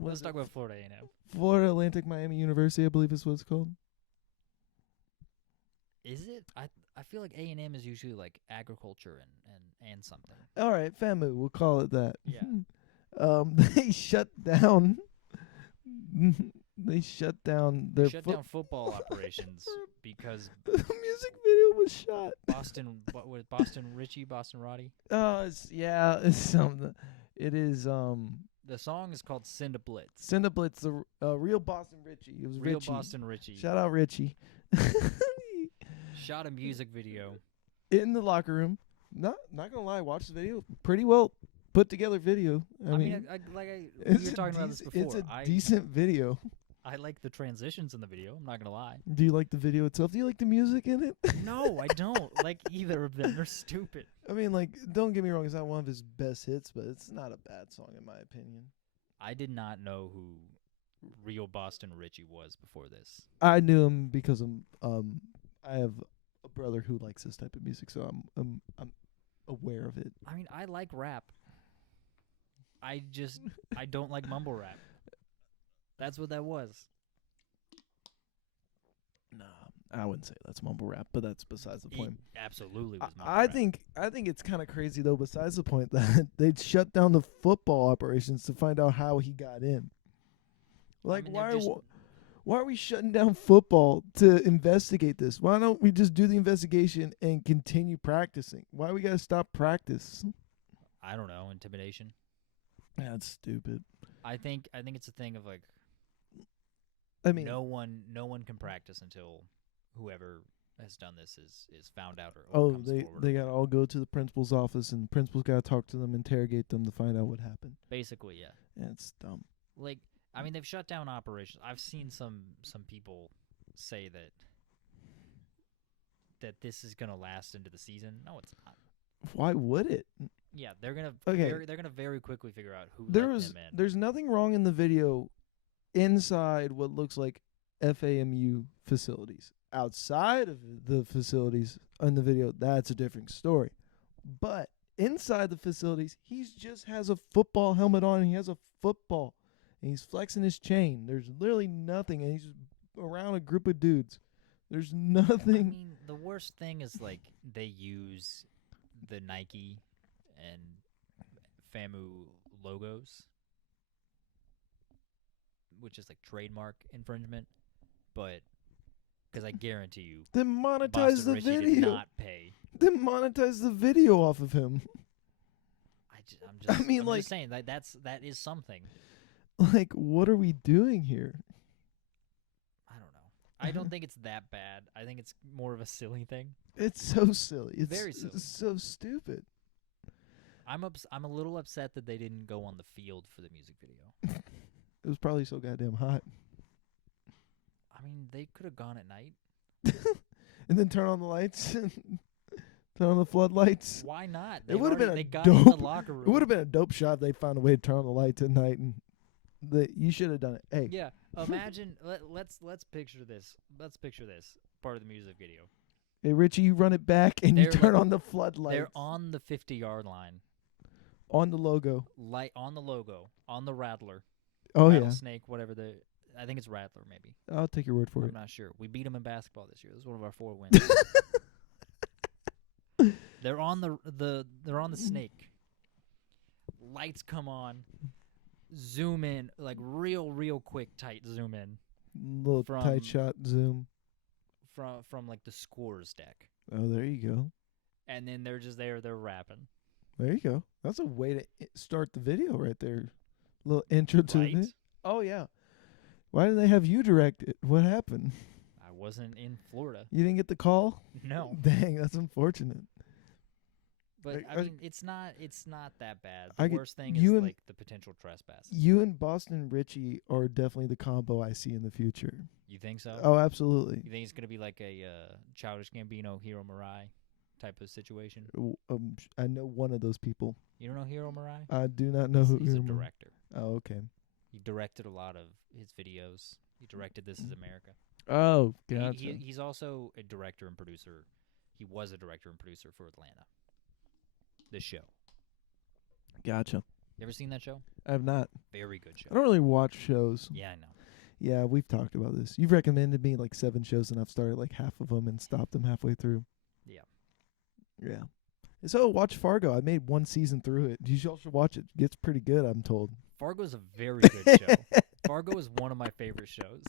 Let's talk about Florida A&M. Florida Atlantic Miami University, I believe is what it's called. Is it? I feel like A&M is usually like agriculture and something. All right, FAMU, we'll call it that. Yeah. They shut down. They shut down their down football operations because the music video was shot. Boston Richey, Boston Roddy? It's something. It is The song is called Cinda Blitz. Cinda Blitz, the Real Boston Richey. It was Real Richey. Boston Richey. Shout out Richey. Shot a music video in the locker room. Not gonna lie, watch the video. Pretty well put together video. I mean we were talking about this before. It's a decent video. I like the transitions in the video. I'm not gonna lie. Do you like the video itself? Do you like the music in it? No, I don't like either of them. They're stupid. I mean, like, don't get me wrong. It's not one of his best hits, but it's not a bad song in my opinion. I did not know who Real Boston Richey was before this. I knew him because I have a brother who likes this type of music, so I'm aware of it. I mean, I like rap. I don't like mumble rap. That's what that was. Nah, I wouldn't say that's mumble rap, but that's besides the point. It absolutely was mumble I rap. think it's kind of crazy though. Besides the point that they'd shut down the football operations to find out how he got in. Like, I mean, why are we shutting down football to investigate this? Why don't we just do the investigation and continue practicing? Why we gotta stop practice? I don't know, intimidation. That's stupid. I think it's a thing of like. I mean, no one can practice until whoever has done this is found out or comes forward. they gotta all go to the principal's office, and the principal's gotta talk to them, interrogate them to find out what happened. Basically, yeah. Yeah, it's dumb. Like, I mean, they've shut down operations. I've seen some people say that this is gonna last into the season. No, it's not. Why would it? Yeah, they're gonna they're gonna very quickly figure out who let them in. There's nothing wrong in the video inside what looks like FAMU facilities. outside of the facilities in the video, that's a different story. But inside the facilities, he just has a football helmet on and he has a football. And he's flexing his chain. There's literally nothing. And he's around a group of dudes. There's nothing. I mean, the worst thing is, like, they use the Nike and FAMU logos, which is, like, trademark infringement. But, because I guarantee you, Then monetize Boston the Richey video. did not pay. Then monetize the video off of him. I'm just saying, that is something. Like, what are we doing here? I don't know. I don't think it's that bad. I think it's more of a silly thing. It's so silly. It's Very silly. It's so stupid. I'm a little upset that they didn't go on the field for the music video. It was probably so goddamn hot. I mean, they could have gone at night. And then turn on the lights. Turn on the floodlights. Why not? It would have been a They got in dope. the locker room. It would have been a dope shot if they found a way to turn on the lights at night, and you should have done it. Hey, Yeah, imagine. Let's picture this. Let's picture this part of the music video. hey, Richie, you run it back and you They're turn like- on the floodlights. They're on the 50-yard line, on the logo. light on the logo, on the Rattler, Oh yeah, Rattlesnake, whatever I think it's Rattler, maybe. I'll take your word for I'm it. not sure. We beat them in basketball this year. This is one of our 4 wins. They're on they're on the snake. Lights come on. Zoom in, like real quick, tight zoom in Little From- tight shot zoom. from like the scores deck, Oh, there you go. and then they're just there. They're rapping. There you go. That's a way to start the video right there. Little intro to Right? it. Oh yeah. Why didn't they have you direct it? What happened? I wasn't in Florida. You didn't get the call? No, Dang, that's unfortunate. but I- I mean, it's not that bad. I The get- worst thing you is and- like the potential trespass. You and Boston Richey are definitely the combo I see in the future. You think so? Oh, absolutely. You think it's gonna be like a Childish Gambino, Hero Murai type of situation? I know one of those people. You don't know Hero Murai? I do not know who He's a you are. director. Oh, okay. He directed a lot of his videos. He directed This Is America. Oh, He- gotcha. he's also a director and producer. He was a director and producer for Atlanta. The show. Gotcha. You ever seen that show? I have not. Very good show. I don't really watch shows. Yeah, I know. Yeah, we've talked about this. You've recommended me like 7 shows, and I've started like half of them and stopped them halfway through. Yeah. Yeah. So watch Fargo. I made 1 season through it. You should watch it. It gets pretty good, I'm told. Fargo's a very good show. Fargo is one of my favorite shows.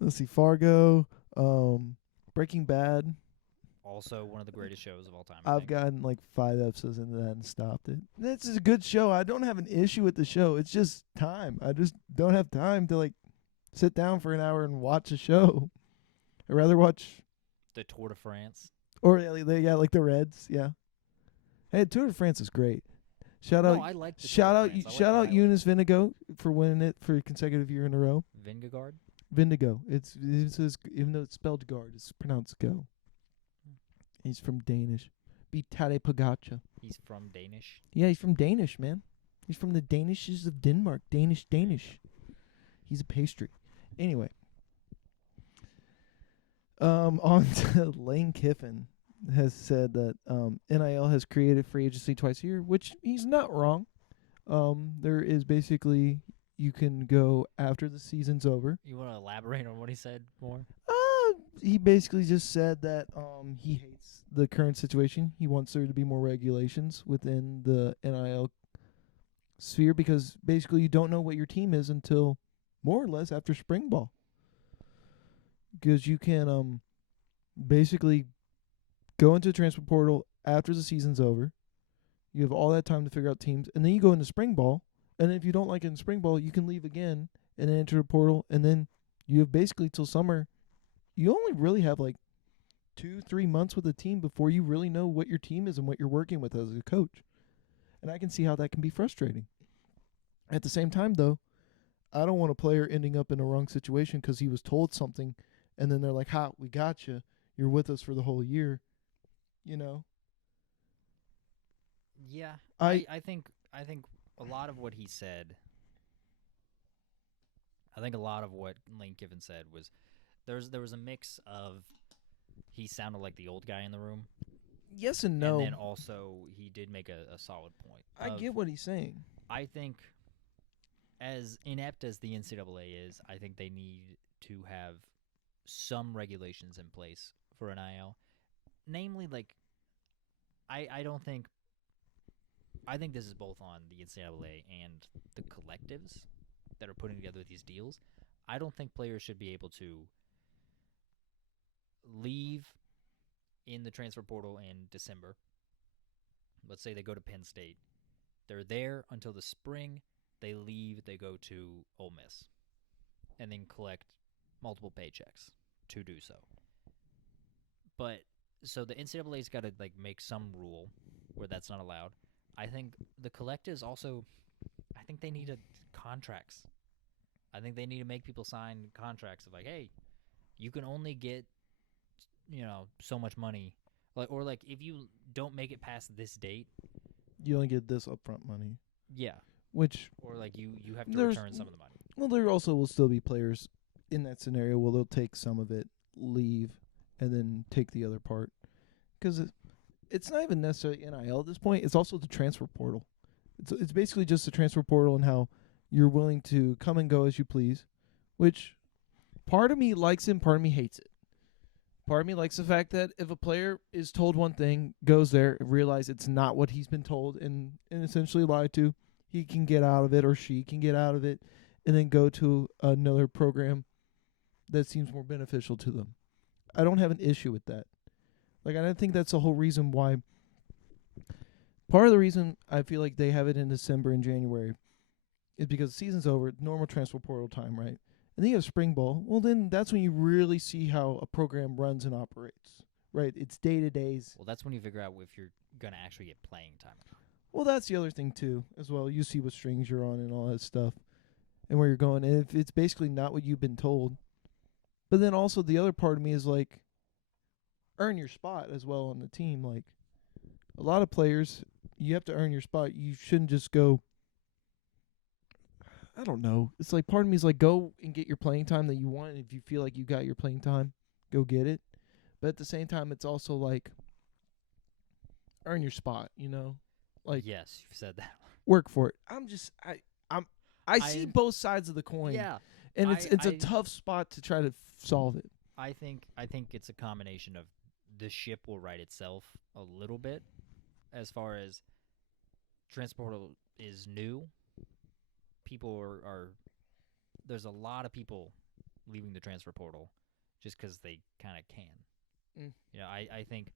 Let's see, Fargo, Breaking Bad. Also one of the greatest shows of all time. I I've think. gotten like 5 episodes into that and stopped it. This is a good show. I don't have an issue with the show. It's just time. I just don't have time to like sit down for an hour and watch a show. I'd rather watch, The Tour de France. or like the Reds. Yeah. Hey, Tour de France is great. Shout No, out, I like the shout Tour out, de France. I like shout out Iowa. Eunice Vindigo for winning it for a consecutive year in a row. Vingegaard. Vindigo. It says, even though it's spelled guard, it's pronounced go. He's from Danish. Beat Tadej Pogacar. He's from Danish. Yeah, he's from Danish, man. He's from the Danishes of Denmark. Danish. He's a pastry. Anyway. On to Lane Kiffin has said that NIL has created free agency twice a year, which he's not wrong. There is basically, you can go after the season's over. You want to elaborate on what he said more? He basically just said that he hates the current situation. He wants there to be more regulations within the NIL sphere, because basically you don't know what your team is until more or less after spring ball. Because you can basically go into the transfer portal after the season's over. You have all that time to figure out teams, and then you go into spring ball, and then if you don't like it in spring ball, you can leave again and then enter the portal, and then you have basically till summer. You only really have like 2-3 months with a team before you really know what your team is and what you're working with as a coach. And I can see how that can be frustrating. At the same time, though, I don't want a player ending up in a wrong situation because he was told something, and then they're like, "Ha, we got you. You're with us for the whole year." You know. Yeah, I think a lot of what he said. I think a lot of what Lane Kiffin said was There was a mix of he sounded like the old guy in the room, Yes and no. and then also he did make a solid point. I get what he's saying. I think, as inept as the NCAA is, I think they need to have some regulations in place for NIL. Namely, like, I don't think. I think this is both on the NCAA and the collectives that are putting together these deals. I don't think players should be able to leave in the transfer portal in December. Let's say they go to Penn State. They're there until the spring. They leave. They go to Ole Miss, and then collect multiple paychecks to do so. But so the NCAA's got to like make some rule where that's not allowed. I think the collectives also, I think they need contracts. I think they need to make people sign contracts of like, hey, you can only get, so much money. Or if you don't make it past this date, you only get this upfront money. Yeah. Which or you have to return some of the money. Well, there also will still be players in that scenario where they'll take some of it, leave, and then take the other part. Because it's not even necessarily NIL at this point. It's also the transfer portal. It's basically just the transfer portal and how you're willing to come and go as you please, which part of me likes it and part of me hates it. Part of me likes the fact that if a player is told one thing, goes there, realize it's not what he's been told, and essentially lied to, he can get out of it or she can get out of it and then go to another program that seems more beneficial to them. I don't have an issue with that. I don't think that's the whole reason why. Part of the reason I feel like they have it in December and January is because the season's over, normal transfer portal time, right? And then you have spring ball. Well, then that's when you really see how a program runs and operates, right? It's day-to-days. Well, that's when you figure out if you're going to actually get playing time. Well, that's the other thing, too, as well. You see what strings you're on and all that stuff and where you're going. And if it's basically not what you've been told. But then also the other part of me is like, earn your spot as well on the team. Like, a lot of players, you have to earn your spot. You shouldn't just go, I don't know. It's like part of me is like, go and get your playing time that you want. If you feel like you got your playing time, go get it. But at the same time, it's also like, earn your spot, Like, yes, you've said that. Work for it. I see both sides of the coin. Yeah. And it's a tough spot to try to solve it. I think it's a combination of the ship will right itself a little bit as far as transport is new. People are there's a lot of people leaving the transfer portal just because they kind of can. I think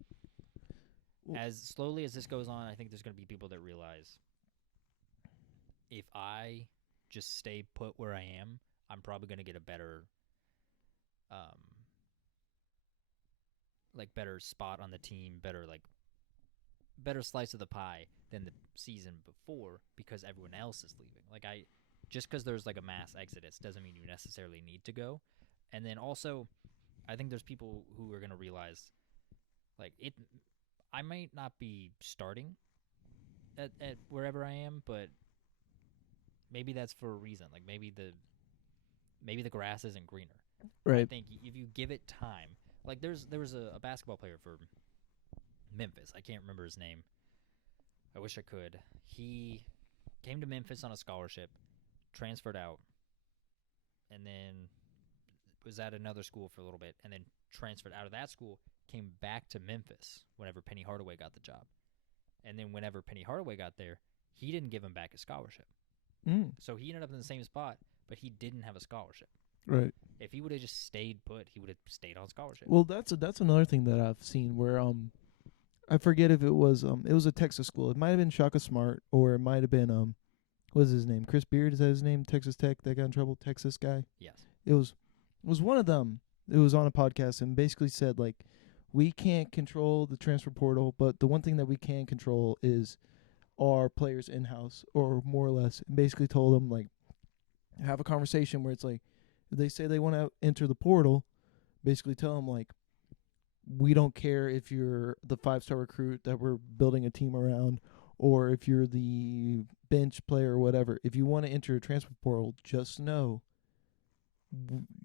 as slowly as this goes on, I think there's going to be people that realize if I just stay put where I am, I'm probably going to get a better better spot on the team, better slice of the pie than the season before because everyone else is leaving. Just because there's a mass exodus doesn't mean you necessarily need to go. And then also, I think there's people who are going to realize, I might not be starting at wherever I am, but maybe that's for a reason. Maybe the grass isn't greener. Right. I think if you give it time, there was a basketball player for Memphis. I can't remember his name. I wish I could. He came to Memphis on a scholarship, transferred out, and then was at another school for a little bit, and then transferred out of that school, came back to Memphis whenever Penny Hardaway got the job. And then whenever Penny Hardaway got there, he didn't give him back his scholarship. So he ended up in the same spot, but he didn't have a scholarship. Right. If he would have just stayed put, he would have stayed on scholarship. Well, that's another thing that I've seen where I forget if it was a Texas school. It might have been Shaka Smart or it might have been what is his name? Chris Beard, is that his name? Texas Tech, that got in trouble, Texas guy? Yes. It was one of them. It was on a podcast and basically said we can't control the transfer portal, but the one thing that we can control is our players in-house, or more or less. And basically told them have a conversation where it's if they say they want to enter the portal, basically tell them we don't care if you're the 5-star recruit that we're building a team around or if you're the bench player or whatever. If you want to enter a transfer portal, just know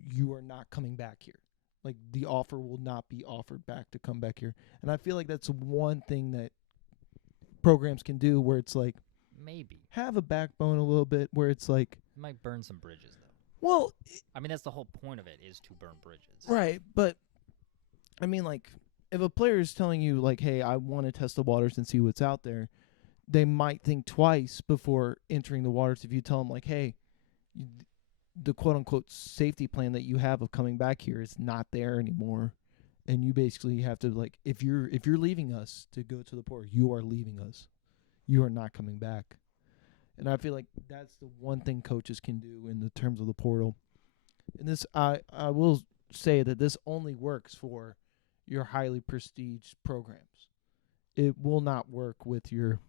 you are not coming back here. Like, the offer will not be offered back to come back here. And I feel like that's one thing that programs can do where it's like, Maybe. have a backbone a little bit where it's like, It might burn some bridges, though. well, I mean, that's the whole point of it, is to burn bridges. right, but I mean, like, if a player is telling you, like, hey, I want to test the waters and see what's out there, they might think twice before entering the waters. If you tell them, like, hey, the quote-unquote safety plan that you have of coming back here is not there anymore, and you basically have to, like, if you're leaving us to go to the port, you are leaving us. You are not coming back. And I feel like that's the one thing coaches can do in the terms of the portal. And this, I will say that this only works for your highly prestiged programs. It will not work with your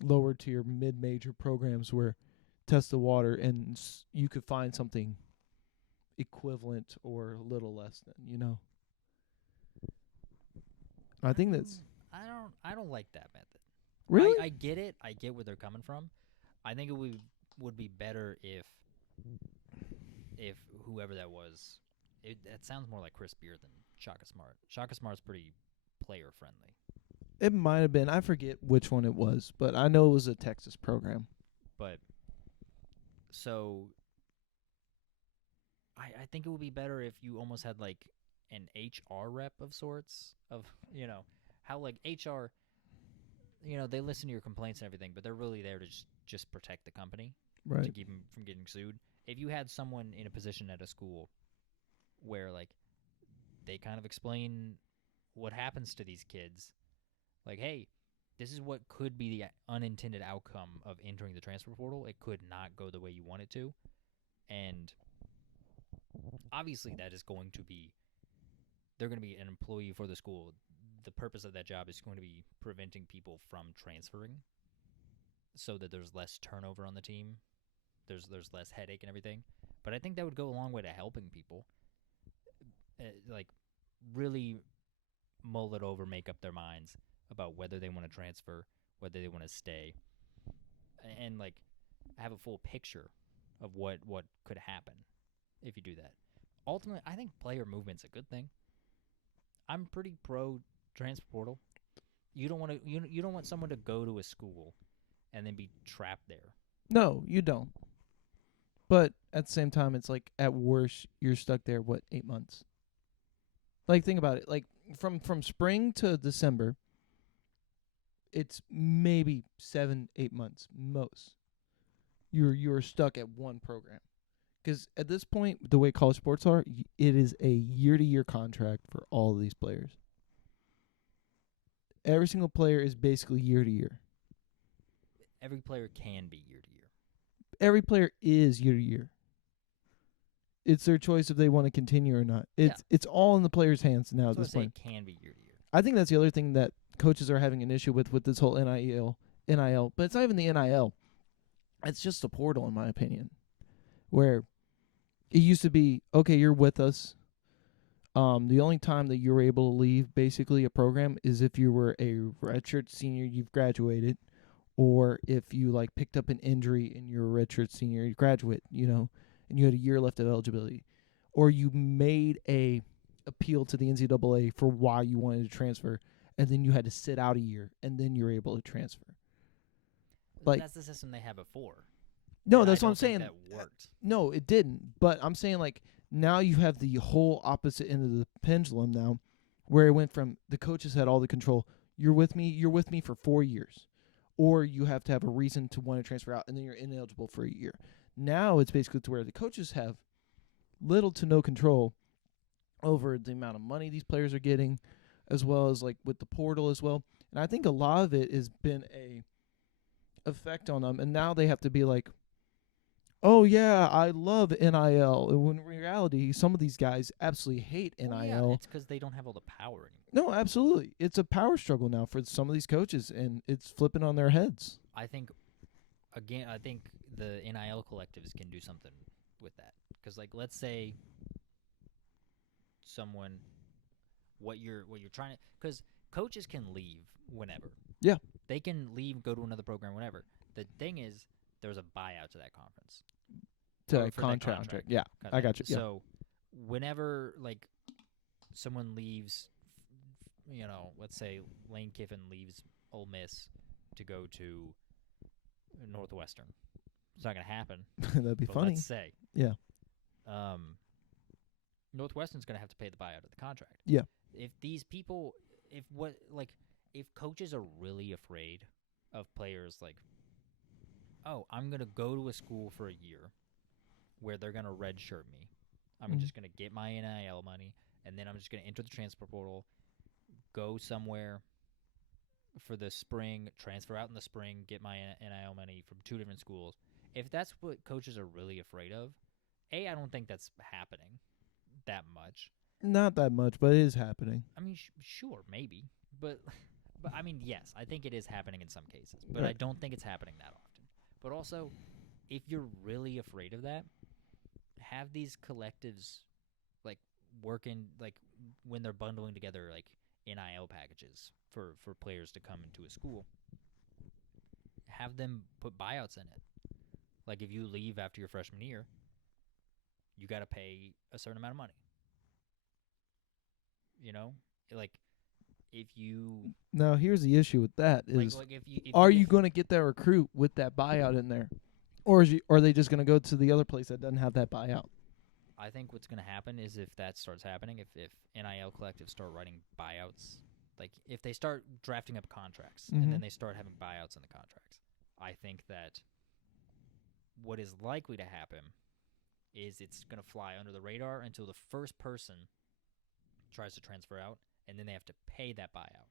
lower tier, mid-major programs where test the water and you could find something equivalent or a little less than, you know. I think that's I don't like that method. really. I get it. I get where they're coming from. I think it would be better if whoever that was, that sounds more like Chris Beard than Shaka Smart. Shaka Smart's pretty player friendly. It might have been. I forget which one it was, but I know it was a Texas program. But so I think it would be better if you almost had like an HR rep of sorts of, how like HR, they listen to your complaints and everything, but they're really there to just protect the company, Right. to keep them from getting sued. If you had someone in a position at a school where like they kind of explain what happens to these kids, like, hey, this is what could be the unintended outcome of entering the transfer portal. It could not go the way you want it to. And obviously that is going to be, they're going to be an employee for the school. The purpose of that job is going to be preventing people from transferring so that there's less turnover on the team. There's less headache and everything. But I think that would go a long way to helping people. Like, really mull it over, make up their minds about whether they want to transfer, whether they want to stay, and like have a full picture of what could happen if you do that. Ultimately, I think player movement's a good thing. I'm pretty pro transfer portal. You don't want to you don't want someone to go to a school and then be trapped there. No, you don't. But at the same time, it's like at worst you're stuck there 8 months. Like, think about it. Like, from spring to December, it's maybe 7-8 months most. You're stuck at one program. Because at this point, the way college sports are, it is a year-to-year contract for all of these players. Every single player is basically year-to-year. Every player can be year to year. Every player is year-to-year. It's their choice if they want to continue or not. It's all in the player's hands now at this point. It can be year to year. I think that's the other thing that coaches are having an issue with this whole NIL, but it's not even the NIL. It's just the portal, in my opinion, where it used to be, okay, you're with us. The only time that you're able to leave basically a program is if you were a redshirt senior, you've graduated, or if you like picked up an injury and you're a redshirt senior, you graduate, and you had a year left of eligibility, or you made a appeal to the NCAA for why you wanted to transfer, and then you had to sit out a year, and then you're able to transfer. Like, that's the system they had before. No, that's what I'm saying. That worked. No, it didn't. But I'm saying, like, now you have the whole opposite end of the pendulum now, where it went from the coaches had all the control. You're with me for 4 years. Or you have to have a reason to want to transfer out, and then you're ineligible for a year. Now it's basically to where the coaches have little to no control over the amount of money these players are getting, as well as, like, with the portal as well. And I think a lot of it has been a effect on them, and now they have to be like, oh yeah, I love NIL, and when in reality some of these guys absolutely hate NIL. Well, yeah, it's because they don't have all the power anymore. No, absolutely, it's a power struggle now for some of these coaches, and it's flipping on their heads. I think the NIL collectives can do something with that, because, like, let's say someone, what you're trying to, because coaches can leave whenever. Yeah. They can leave, go to another program whenever. The thing is, there's a buyout to that conference. To contract. Yeah, I got you. Yeah. So whenever, like, someone leaves, let's say Lane Kiffin leaves Ole Miss to go to Northwestern. It's not going to happen. That'd be but funny. Let's say. Yeah. Northwestern's going to have to pay the buyout of the contract. Yeah. If these people, if coaches are really afraid of players like, oh, I'm going to go to a school for a year where they're going to redshirt me. I'm just going to get my NIL money, and then I'm just going to enter the transfer portal, go somewhere for the spring, transfer out in the spring, get my NIL money from 2 different schools. If that's what coaches are really afraid of, I don't think that's happening that much. Not that much, but it is happening. I mean, sure, maybe. But I mean, yes, I think it is happening in some cases. But Right. I don't think it's happening that often. But also, if you're really afraid of that, have these collectives, like, working, like, when they're bundling together, like, NIL packages for players to come into a school, have them put buyouts in it. Like, if you leave after your freshman year, you got to pay a certain amount of money. Like, if you... Now, here's the issue with that is, like if are you going to get that recruit with that buyout in there? Or are they just going to go to the other place that doesn't have that buyout? I think what's going to happen is if that starts happening, if NIL collectives start writing buyouts, like if they start drafting up contracts and then they start having buyouts in the contracts, I think that what is likely to happen is it's going to fly under the radar until the first person tries to transfer out, and then they have to pay that buyout.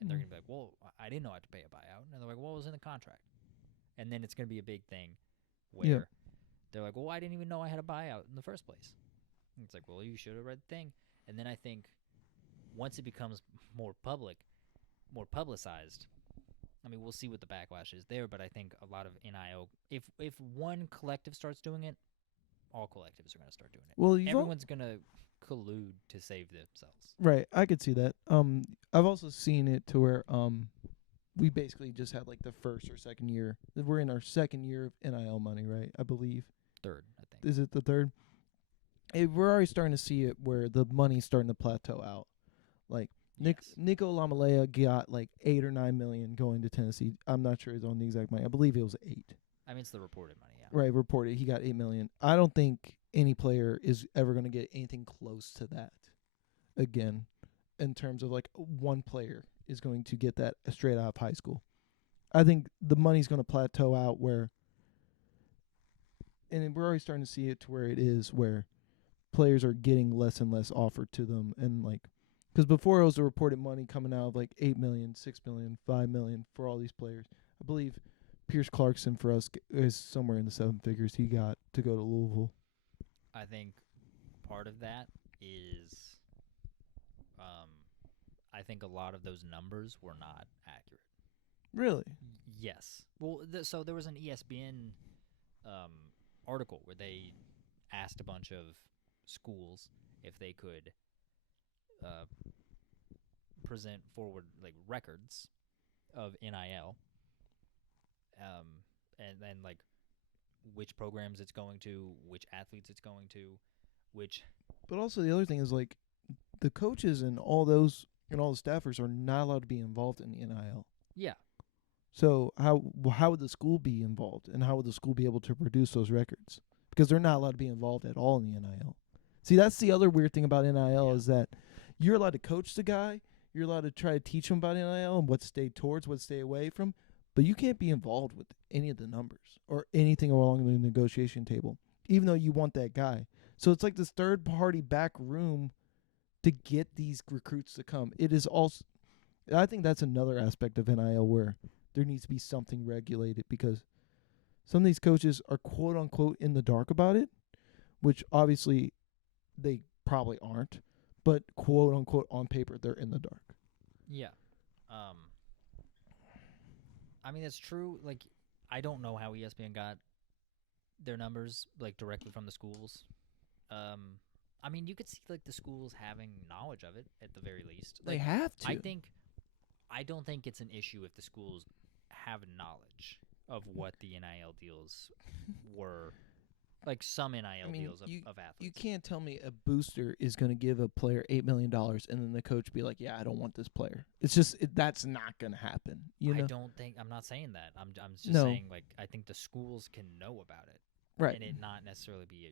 And they're going to be like, well, I didn't know I had to pay a buyout. And they're like, well, it was in the contract. And then it's going to be a big thing where they're like, well, I didn't even know I had a buyout in the first place. And it's like, well, you should have read the thing. And then I think once it becomes more publicized, I mean, we'll see what the backlash is there, but I think a lot of NIL, if one collective starts doing it, all collectives are going to start doing it. Well, everyone's going to collude to save themselves. Right, I could see that. I've also seen it to where we basically just had like the first or second year. We're in our second year of NIL money, right? I believe. Third, I think. Is it the third? We're already starting to see it where the money's starting to plateau out. Like Nico Lamalea got like 8 or 9 million going to Tennessee. I'm not sure it's on the exact money. I believe it was 8. I mean, it's the reported money, yeah. Right, reported. He got 8 million. I don't think any player is ever going to get anything close to that again, in terms of like one player is going to get that straight out of high school. I think the money's going to plateau out where, and we're already starting to see it to where it is where players are getting less and less offered to them. And like, because before it was the reported money coming out of like 8 million, 6 million, 5 million for all these players. I believe Pierce Clarkson for us is somewhere in the 7 figures he got to go to Louisville. I think part of that is I think a lot of those numbers were not accurate. Really? Yes. Well, so there was an ESPN article where they asked a bunch of schools if they could present forward like records of NIL, and then like which programs it's going to, which athletes it's going to, which. But also the other thing is like the coaches and all those and all the staffers are not allowed to be involved in the NIL. Yeah. So how would the school be involved, and how would the school be able to produce those records? Because they're not allowed to be involved at all in the NIL. See, that's the other weird thing about NIL is that you're allowed to coach the guy, you're allowed to try to teach him about NIL and what to stay towards, what to stay away from, but you can't be involved with any of the numbers or anything along the negotiation table, even though you want that guy. So it's like this third-party back room to get these recruits to come. It is also, I think that's another aspect of NIL where there needs to be something regulated, because some of these coaches are quote-unquote in the dark about it, which obviously they probably aren't, but quote-unquote on paper they're in the dark. Yeah. I mean, it's true. Like, I don't know how ESPN got their numbers, like, directly from the schools. I mean, you could see, like, the schools having knowledge of it at the very least. They Like, have to. I don't think it's an issue if the schools have knowledge of what the NIL deals were Like some NIL I mean, deals of athletes. you can't tell me a booster is going to give a player $8 million and then the coach be like, yeah, I don't want this player. It's just that's not going to happen. You know? I'm not saying that. I'm just No. saying, like, I think the schools can know about it. Right. And it not necessarily be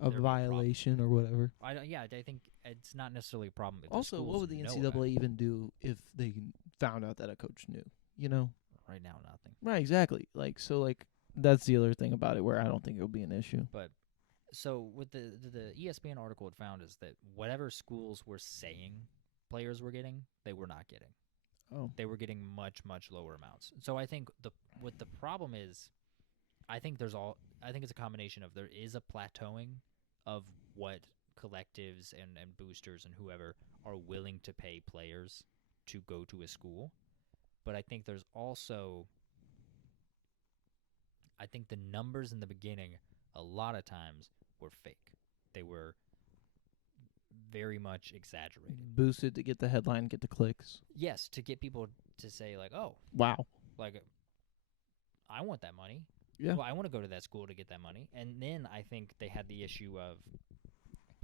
A violation or whatever. I think it's not necessarily a problem. If Also, the what would the NCAA even do if they found out that a coach knew? You know? Right now, nothing. Right, exactly. That's the other thing about it where I don't think it would be an issue. But so with the ESPN article it found is that whatever schools were saying players were getting, they were not getting. Oh. They were getting much, much lower amounts. So I think what the problem is, I think it's a combination of there is a plateauing of what collectives and boosters and whoever are willing to pay players to go to a school. But I think there's also, I think the numbers in the beginning a lot of times were fake. They were very much exaggerated. Boosted to get the headline, get the clicks. Yes, to get people to say, like, oh. Wow. Like, I want that money. Yeah. Well, I want to go to that school to get that money. And then I think they had the issue of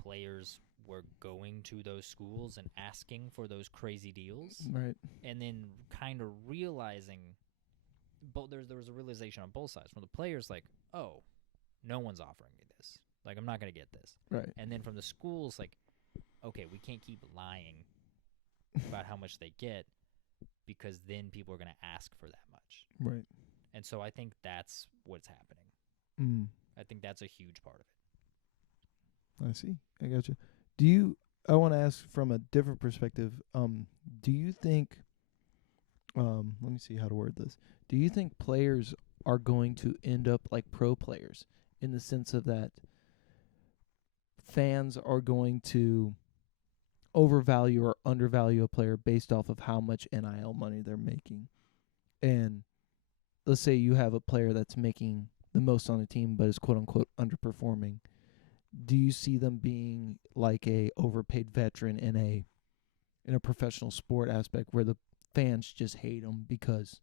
players were going to those schools and asking for those crazy deals. Right. And then kind of realizing, there was a realization on both sides. From the players, like, oh, no one's offering me this. Like, I'm not going to get this. Right. And then from the schools, like, okay, we can't keep lying about how much they get because then people are going to ask for that much. Right. And so I think that's what's happening. Mm. I think that's a huge part of it. I see. I got you. I want to ask from a different perspective, do you think, let me see how to word this. Do you think players are going to end up like pro players in the sense of that fans are going to overvalue or undervalue a player based off of how much NIL money they're making? And let's say you have a player that's making the most on a team but is quote-unquote underperforming. Do you see them being like a overpaid veteran in a professional sport aspect where the fans just hate them because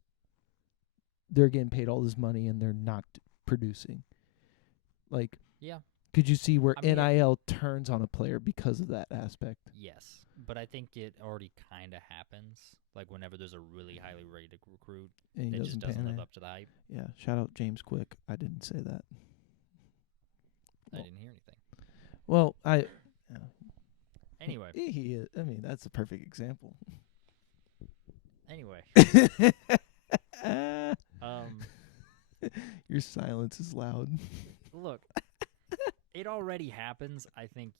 they're getting paid all this money and they're not producing? Like, yeah. Could you see where NIL turns on a player because of that aspect? Yes, but I think it already kind of happens. Like whenever there's a really highly rated recruit And that just doesn't live up to the hype. Yeah, shout out James Quick. I didn't say that. I didn't hear anything. Well, Anyway. He is, I mean, that's a perfect example. Anyway. Your silence is loud. Look, it already happens. I think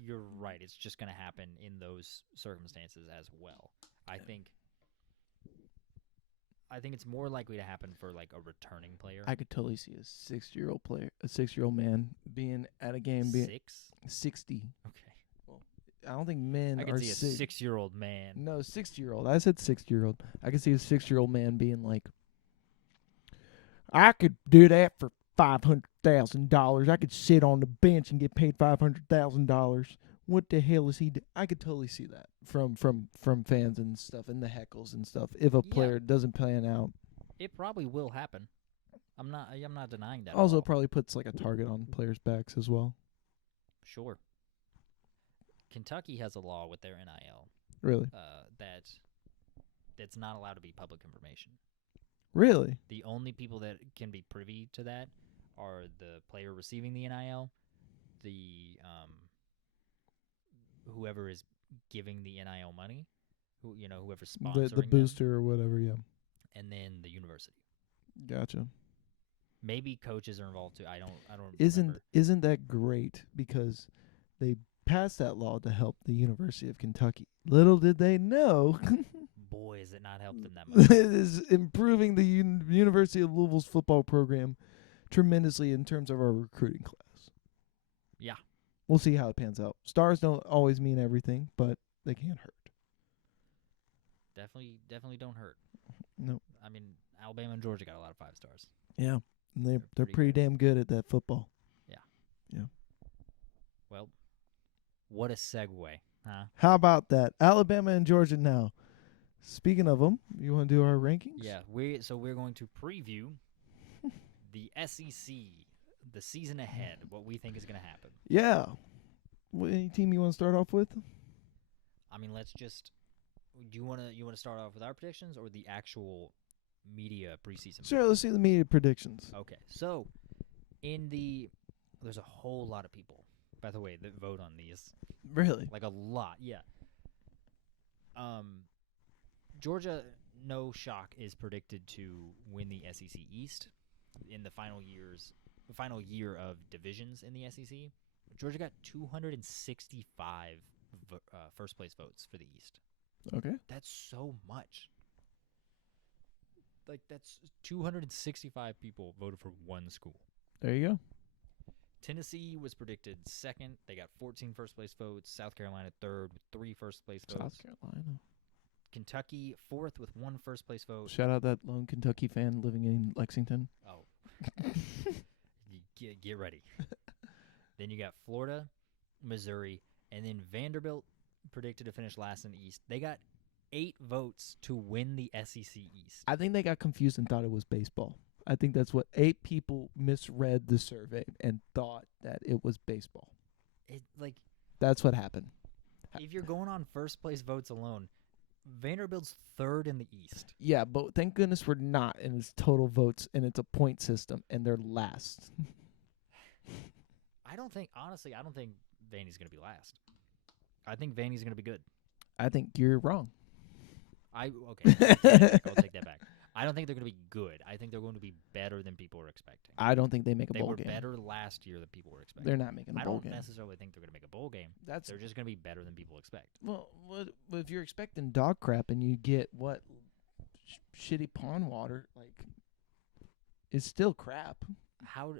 you're right. It's just going to happen in those circumstances as well. I think it's more likely to happen for like a returning player. I could totally see a 6-year-old man being at a game. 60. Okay. Well, I don't think men I are could see a 6-year-old man. No, 60-year-old. I said 60-year-old. I could see a 6-year-old man being like, I could do that for $500,000. I could sit on the bench and get paid $500,000. What the hell is he I could totally see that from fans and stuff and the heckles and stuff. If a player doesn't pan out, it probably will happen. I'm not denying that. Also, probably puts like a target on players' backs as well. Sure. Kentucky has a law with their NIL. Really? That's not allowed to be public information. Really? The only people that can be privy to that are the player receiving the NIL, the whoever is giving the NIL money, whoever's sponsoring the booster them, or whatever, yeah. and then the university. Gotcha. Maybe coaches are involved too. I don't remember. Isn't that great because they passed that law to help the University of Kentucky. Little did they know. Boy, is it not helped them that much. It is improving the University of Louisville's football program tremendously in terms of our recruiting class. Yeah. We'll see how it pans out. Stars don't always mean everything, but they can hurt. Definitely don't hurt. No. I mean, Alabama and Georgia got a lot of 5 stars. Yeah. And they're pretty damn good at that football. Yeah. Yeah. Well, what a segue, huh? How about that? Alabama and Georgia now. Speaking of them, you want to do our rankings? Yeah, we're going to preview the SEC, the season ahead, what we think is going to happen. Yeah. Any team you want to start off with? I mean, let's just. Do you want to start off with our predictions or the actual media preseason? Sure, let's see the media predictions. Okay, so there's a whole lot of people, by the way, that vote on these. Really? Like a lot, yeah. Georgia, no shock, is predicted to win the SEC East in the final year of divisions in the SEC. Georgia got 265 first place votes for the East. Okay. That's so much. Like, that's 265 people voted for one school. There you go. Tennessee was predicted second. They got 14 first-place votes. South Carolina third with 3 first-place votes. South Carolina. Kentucky fourth with 1 first-place vote. Shout out that lone Kentucky fan living in Lexington. Oh. Get ready. Then you got Florida, Missouri, and then Vanderbilt predicted to finish last in the East. They got 8 votes to win the SEC East. I think they got confused and thought it was baseball. I think that's what 8 people misread the survey and thought that it was baseball. That's what happened. If you're going on first place votes alone, Vanderbilt's third in the East. Yeah, but thank goodness we're not, and it's total votes, and it's a point system, and they're last. I don't think Vandy's going to be last. I think Vandy's going to be good. I think you're wrong. I'll take that back. I don't think they're going to be good. I think they're going to be better than people were expecting. I don't think they make a bowl game. They were better last year than people were expecting. They're not making a bowl game. I don't necessarily think they're going to make a bowl game. They're just going to be better than people expect. Well, if you're expecting dog crap and you get shitty pond water, it's still crap. How?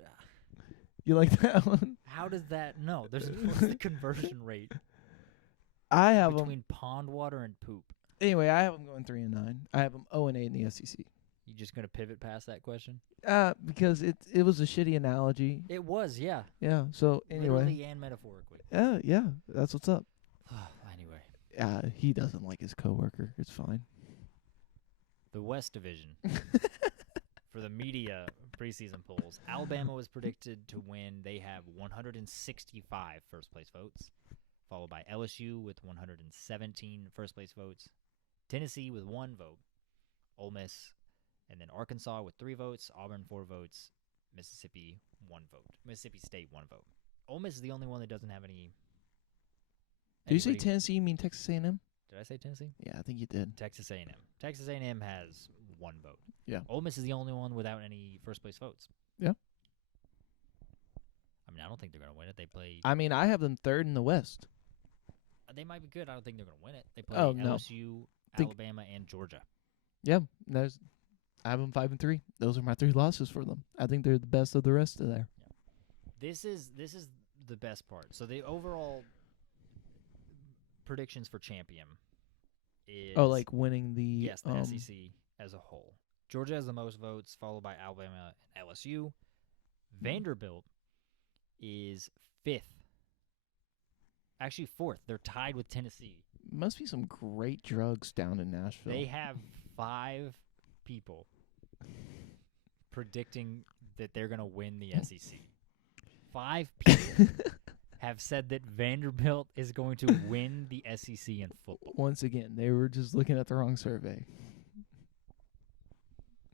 You like that one? How does that? No, what's the conversion rate? I have between pond water and poop. Anyway, I have them going 3-9. I have them 0-8 in the SEC. You just gonna pivot past that question? Because it was a shitty analogy. It was, yeah. Yeah. So anyway. Literally and metaphorically. Yeah. That's what's up. Anyway. He doesn't like his coworker. It's fine. The West Division. For the media preseason polls, Alabama was predicted to win. They have 165 first-place votes, followed by LSU with 117 first-place votes, Tennessee with 1 vote, Ole Miss, and then Arkansas with 3 votes, Auburn 4 votes, Mississippi 1 vote, Mississippi State 1 vote. Ole Miss is the only one that doesn't have any. Did you say Tennessee? You mean Texas A&M? Did I say Tennessee? Yeah, I think you did. Texas A&M. Texas A&M has 1 vote. Yeah. Ole Miss is the only one without any first-place votes. Yeah. I mean, I don't think they're going to win it. They play. I mean, I have them 3rd in the West. They might be good. I don't think they're going to win it. They play LSU, Alabama, and Georgia. Yeah, I have them 5-3. Those are my 3 losses for them. I think they're the best of the rest of there. Yeah. This is the best part. So the overall predictions for champion is winning the the SEC as a whole. Georgia has the most votes, followed by Alabama and LSU. Vanderbilt is 5th. Actually 4th. They're tied with Tennessee. Must be some great drugs down in Nashville. They have 5 people predicting that they're going to win the SEC. 5 people have said that Vanderbilt is going to win the SEC in football. Once again, they were just looking at the wrong survey.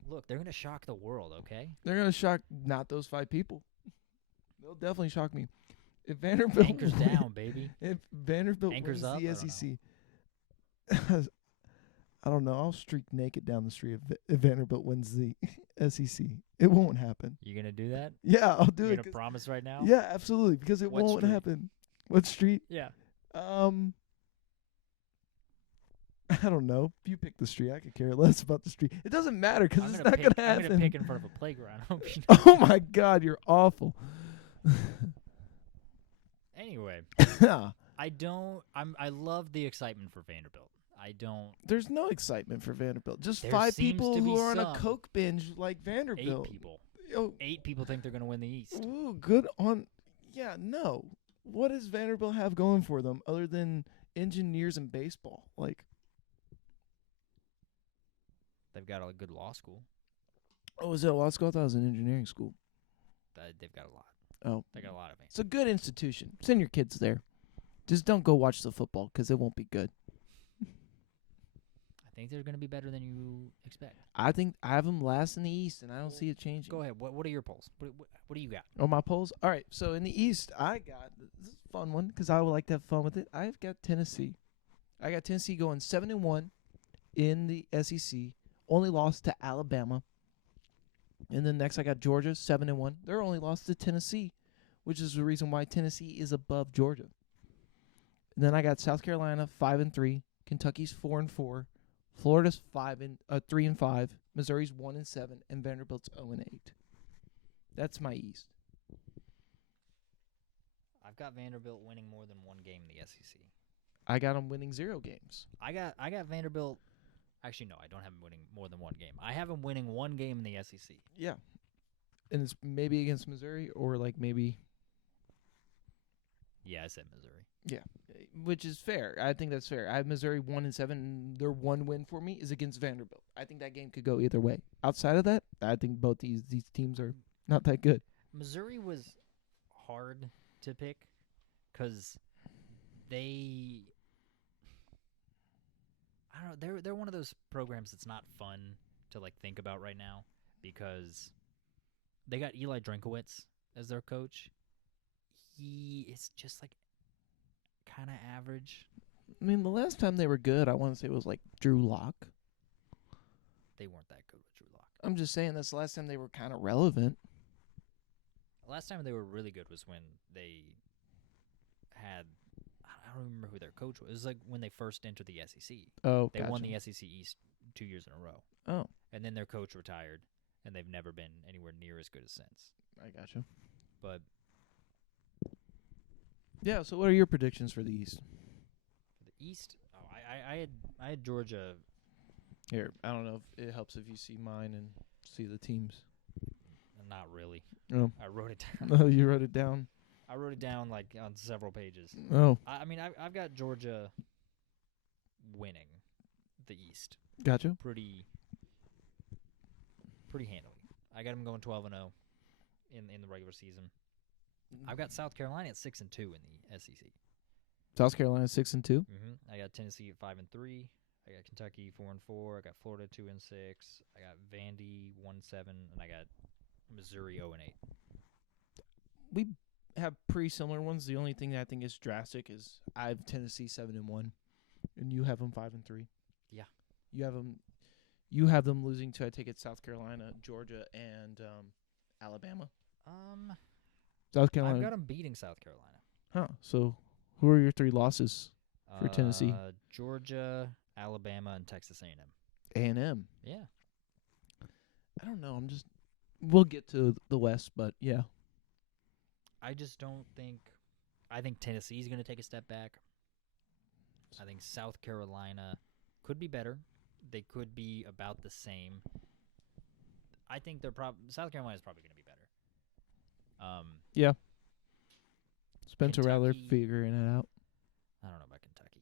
Look, they're going to shock the world, okay? They're going to shock not those 5 people. They'll definitely shock me. If Vanderbilt Anchors down, baby. If Vanderbilt Anchors wins up, the SEC, I don't know. I'll streak naked down the street if Vanderbilt wins the SEC. It won't happen. You gonna do that? Yeah, I'll do You're it. You're gonna promise right now? Yeah, absolutely, because it won't happen. What street? Yeah. I don't know. You pick the street. I could care less about the street. It doesn't matter because it's not gonna happen. I'm gonna pick in front of a playground. Oh my God, you're awful. Anyway, I love the excitement for Vanderbilt. There's no excitement for Vanderbilt. Just there 5 seems people to be who are on a some. coke binge like Vanderbilt. 8 people. Oh. 8 people think they're going to win the East. Ooh, good on. Yeah, no. What does Vanderbilt have going for them other than engineers and baseball? They've got a good law school. Oh, is it a law school? I thought it was an engineering school. They've got a lot. Oh, They got a lot of it's a good institution. Send your kids there. Just don't go watch the football because it won't be good. I think they're going to be better than you expect. I think I have them last in the East, and I don't see it changing. Go ahead. What are your polls? What do you got? Oh, my polls? All right, so in the East, I got – this is a fun one because I would like to have fun with it. I've got Tennessee. I got Tennessee going 7-1 in the SEC, only lost to Alabama. And then next I got Georgia, 7-1. They're only lost to Tennessee, which is the reason why Tennessee is above Georgia. And then I got South Carolina 5-3, Kentucky's 4-4, Florida's 3-5, Missouri's 1-7, and Vanderbilt's 0-8. That's my East. I've got Vanderbilt winning more than one game in the SEC. I got them winning 0 games. I got Vanderbilt. Actually, no, I don't have them winning more than one game. I have them winning one game in the SEC. Yeah. And it's maybe against Missouri or like maybe. Yeah, I said Missouri. Yeah, which is fair. I think that's fair. I have Missouri 1-7. And their one win for me is against Vanderbilt. I think that game could go either way. Outside of that, I think both these teams are not that good. Missouri was hard to pick because they. I don't know. They're one of those programs that's not fun to like think about right now because they got Eli Drinkowitz as their coach. He is just like kind of average. I mean, the last time they were good, I want to say it was like Drew Lock. They weren't that good with Drew Lock. I'm just saying that's the last time they were kind of relevant. The last time they were really good was when they had. I don't remember who their coach was. It was like when they first entered the SEC. Oh, They gotcha. won the SEC East 2 years in a row. Oh, And then their coach retired, and they've never been anywhere near as good as since. I gotcha. But Yeah, so what are your predictions for the East? for the East, I had Georgia. Here, I don't know if it helps if you see mine and see the teams. Not really. Oh, I wrote it down. oh, you wrote it down. I wrote it down like on several pages. Oh, I mean, I've got Georgia winning the East gotcha. pretty handily. I got them going 12-0 in the regular season. I've got South Carolina at 6-2 in the SEC. South Carolina 6-2. I got Tennessee at 5-3. I got Kentucky 4-4. I got Florida 2-6. I got Vandy 1-7, and I got Missouri 0-8. We have pretty similar ones. The only thing that I think is drastic is I have Tennessee 7-1, and you have them 5-3. Yeah. You have them losing to, I take it, South Carolina, Georgia, and Alabama. South Carolina. I've got them beating South Carolina. Huh. So who are your 3 losses for Tennessee? Georgia, Alabama, and Texas A&M. A&M. Yeah. I don't know. We'll get to the West, but yeah. I just don't think – I think Tennessee's going to take a step back. I think South Carolina could be better. They could be about the same. I think South Carolina's probably going to be better. Yeah. Spencer Rattler Kentucky- figuring it out. I don't know about Kentucky.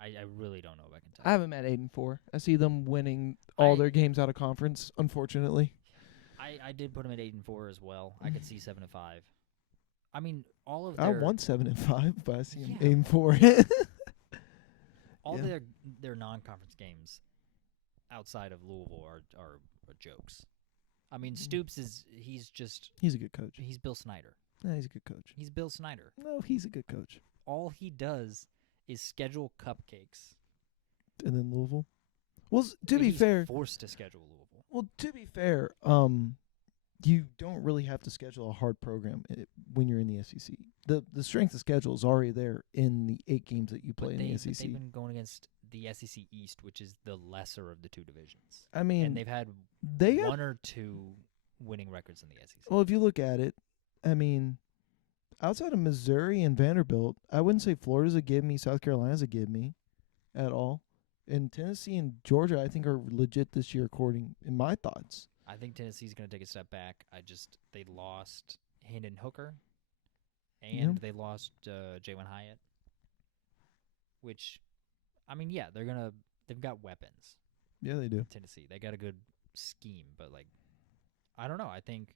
I really don't know about Kentucky. I have them at 8-4. I see them winning all their games out of conference, unfortunately. I did put them at 8-4 as well. I could see 7-5. I mean, all of I their won 7-5, but I see them Yeah. 8-4. all Yeah. their non-conference games outside of Louisville are jokes. I mean, Stoops he's He's a good coach. he's Bill Snyder. No, he's a good coach. He's Bill Snyder. No, he's a good coach. All he does is schedule cupcakes. And then Louisville. Well, to And be he's fair, forced to schedule Louisville. you don't really have to schedule a hard program when you're in the SEC. The strength of schedule is already there in the 8 games that you play in the But SEC. they've been going against the SEC East, which is the lesser of the two divisions. I mean, And they've had they got, one or two winning records in the SEC. well, if you look at it, I mean, outside of Missouri and Vanderbilt, I wouldn't say Florida's a give me, South Carolina's a give me at all. And Tennessee and Georgia, I think, are legit this year, according in my thoughts. I think Tennessee's going to take a step back. They lost Hendon Hooker, and Yeah. they lost Jalen Hyatt. Which, I mean, yeah, they've got weapons. Yeah, they do. Tennessee, they got a good scheme, but like, I don't know. I think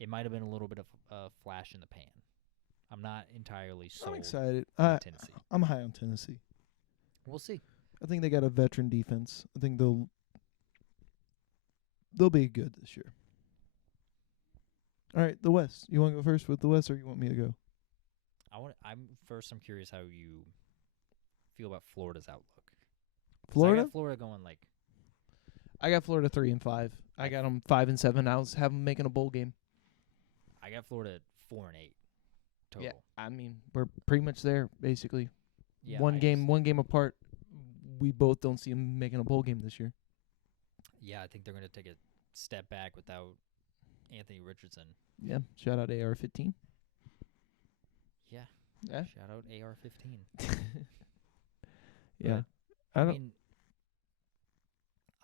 it might have been a little bit of a flash in the pan. I'm not entirely I'm sold excited. on Tennessee. I'm high on Tennessee. We'll see. I think they got a veteran defense. I think they'll be good this year. All right, the West. You want to go first with the West, or you want me to go? I'm curious how you feel about Florida's outlook. 'Cause Florida? I got Florida going like I got Florida 3-5. I got them 5-7. I was have them making a bowl game. I got Florida at 4-8 total. Yeah, I mean we're pretty much there basically. Yeah, one game apart. We both don't see them making a bowl game this year. Yeah, I think they're going to take a step back without Anthony Richardson. Yeah, shout out AR-15. Yeah. Yeah. Shout out AR-15. Yeah. I mean,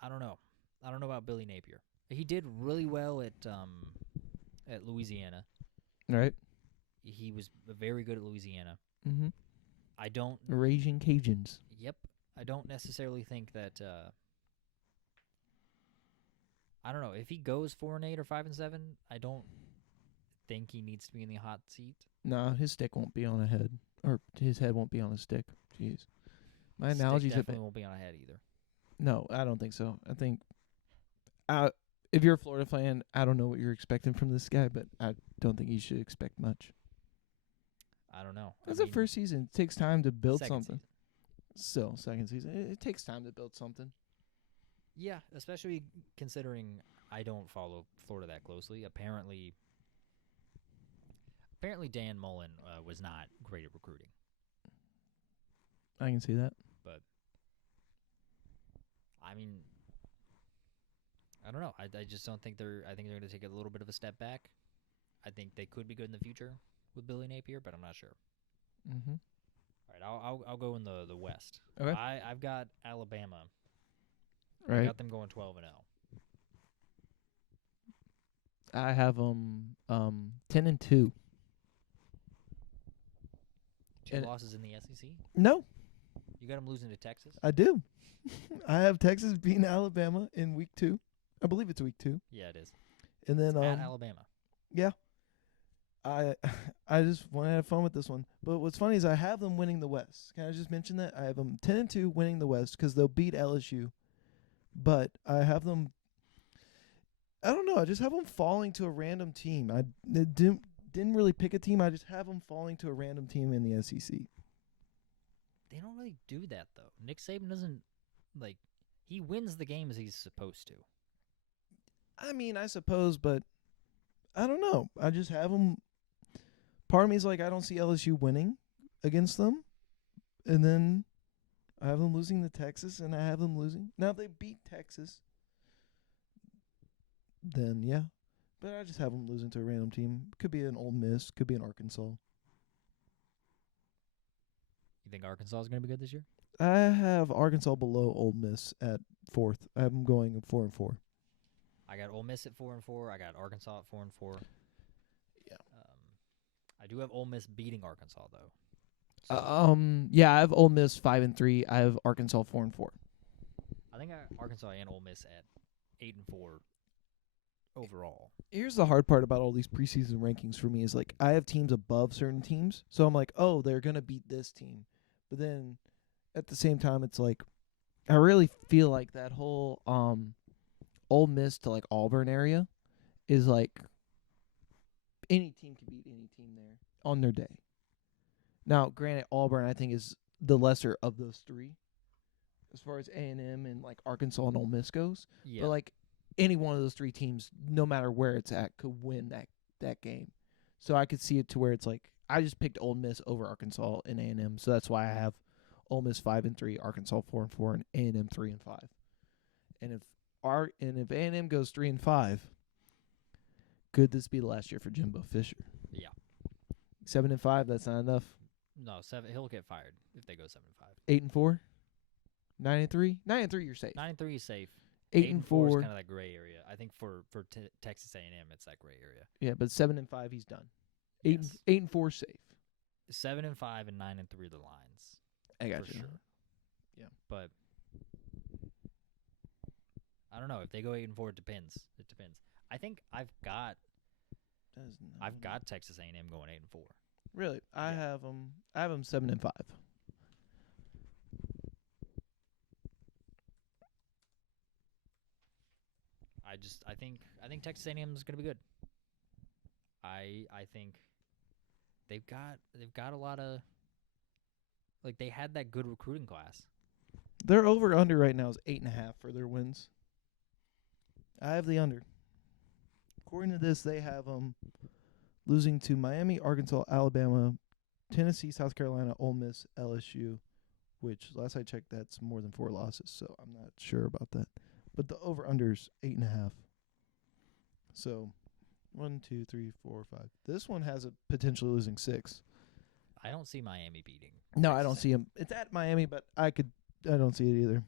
I don't know. I don't know about Billy Napier. He did really well at Louisiana. Right. He was very good at Louisiana. Mm-hmm. I don't. Raging Cajuns. Yep. I don't necessarily think that. I don't know if he goes 4-8 or 5-7. I don't think he needs to be in the hot seat. No, his stick won't be on a head, or his head won't be on a stick. Jeez, my analogies have definitely been. won't be on a head either. No, I don't think so. I think, if you're a Florida fan, I don't know what you're expecting from this guy, but I don't think you should expect much. I don't know. It's the first season. It takes time to build something. Season. Still, second season. It takes time to build something. Yeah, especially considering I don't follow Florida that closely. Apparently Dan Mullen was not great at recruiting. I can see that. But, I mean, I don't know. I just don't think I think they're going to take a little bit of a step back. I think they could be good in the future with Billy Napier, but I'm not sure. Mm-hmm. All right, I'll go in the West. Okay. I've got Alabama. Right. I got them going 12-0. I have them 10-2. Two losses in the SEC. No, You got them losing to Texas. I do. I have Texas beating Alabama in week 2. I believe it's week 2. Yeah, it is. And then At Alabama. Yeah. I just want to have fun with this one. But what's funny is I have them winning the West. Can I just mention that? I have them 10-2 winning the West because they'll beat LSU. But I have them, I don't know, I just have them falling to a random team. I didn't really pick a team. I just have them falling to a random team in the SEC. They don't really do that, though. Nick Saban doesn't, he wins the games he's supposed to. I mean, I suppose, but I don't know. I just have them. Part of me is like, I don't see LSU winning against them. And then I have them losing to Texas, and I have them losing. Now, if they beat Texas, then yeah. But I just have them losing to a random team. Could be an Ole Miss. Could be an Arkansas. You think Arkansas is going to be good this year? I have Arkansas below Ole Miss at 4th. I have them going 4-4. I got Ole Miss at 4-4. I got Arkansas at 4-4. Yeah. I do have Ole Miss beating Arkansas, though. Yeah, I have Ole Miss 5-3. I have Arkansas 4-4. I think I got Arkansas and Ole Miss at 8-4 overall. Here's the hard part about all these preseason rankings for me is like I have teams above certain teams, so I'm like, oh, they're gonna beat this team, but then at the same time, it's like I really feel like that whole Ole Miss to like Auburn area is like any team can beat any team there on their day. Now, granted, Auburn I think is the lesser of those three, as far as A&M and like Arkansas and Ole Miss goes. Yeah. But like any one of those three teams, no matter where it's at, could win that game. So I could see it to where it's like I just picked Ole Miss over Arkansas and A&M, so that's why I have Ole Miss 5-3, Arkansas 4-4, and A&M 3-5. And if A&M goes 3-5, could this be the last year for Jimbo Fisher? Yeah. 7-5, that's not enough. No, 7. He'll get fired if they go 7-5. 8-4, 9-3, 9-3. You're safe. 9-3 is safe. 8-4 is kind of that gray area. I think for Texas A&M, it's that gray area. Yeah, but 7-5, he's done. Yes. 8-4, safe. 7-5 and 9-3 are the lines. I got for you. sure. Yeah, but I don't know if they go 8-4. It depends. I think I've got That is I've got Texas A&M going 8-4. Really, I Yeah. have them. I have them 7-5. I think Texas A&M is going to be good. I think they've got a lot of, like, they had that good recruiting class. Their over under right now is 8.5 for their wins. I have the under. According to this, they have them losing to Miami, Arkansas, Alabama, Tennessee, South Carolina, Ole Miss, LSU, which last I checked, that's more than 4 losses. So I'm not sure about that. But the over under's 8.5. So 1, 2, 3, 4, 5. This one has a potentially losing 6. I don't see Miami beating. No, Texas I don't see him. It's at Miami, but I don't see it either.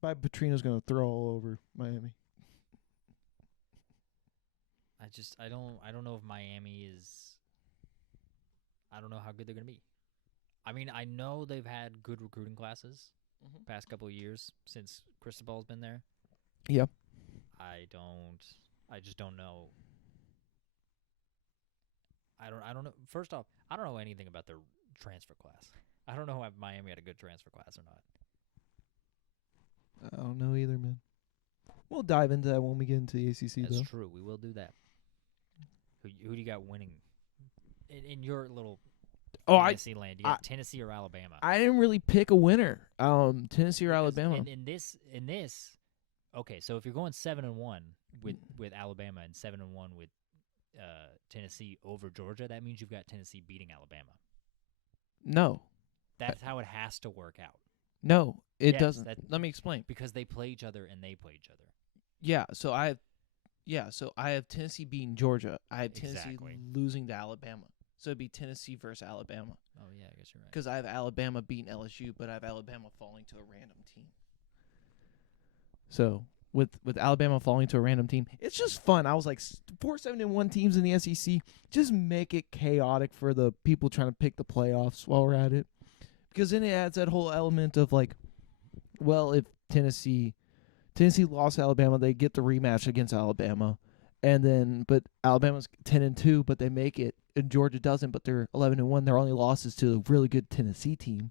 Bob Petrino's going to throw all over Miami. I don't know if Miami is. I don't know how good they're going to be. I mean, I know they've had good recruiting classes past couple of years since Cristobal's been there. Yep. I just don't know. I don't know. First off, I don't know anything about their transfer class. I don't know if Miami had a good transfer class or not. I don't know either, man. We'll dive into that when we get into the ACC, That's though. true. We will do that. Who do you got winning in your little fantasy land? Do you got Tennessee or Alabama? I didn't really pick a winner. Tennessee or Alabama. In this, okay. So if you're going 7-1 with Alabama and 7-1 with Tennessee over Georgia, that means you've got Tennessee beating Alabama. No. That's how it has to work out. No, it doesn't. Let me explain. Because they play each other and they play each other. So I have Tennessee beating Georgia. I have Tennessee losing to Alabama. So it'd be Tennessee versus Alabama. Oh, yeah, I guess you're right. Because I have Alabama beating LSU, but I have Alabama falling to a random team. So with Alabama falling to a random team, it's just fun. I was like, 4-7-1 teams in the SEC. Just make it chaotic for the people trying to pick the playoffs while we're at it. Because then it adds that whole element of like, well, if Tennessee lost to Alabama, they get the rematch against Alabama, but Alabama's 10-2, but they make it, and Georgia doesn't, but they're 11-1. Their only loss is to a really good Tennessee team.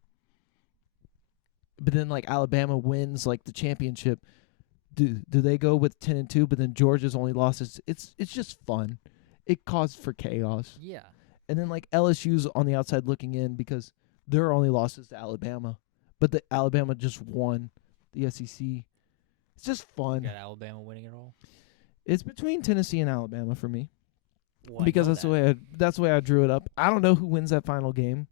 But then like Alabama wins like the championship. Do they go with 10-2? But then Georgia's only loss is it's just fun. It caused for chaos. Yeah. And then like LSU's on the outside looking in because their only losses to Alabama, but the Alabama just won the SEC. It's just fun. You got Alabama winning it all? It's between Tennessee and Alabama for me. Well, because that's the way I drew it up. I don't know who wins that final game.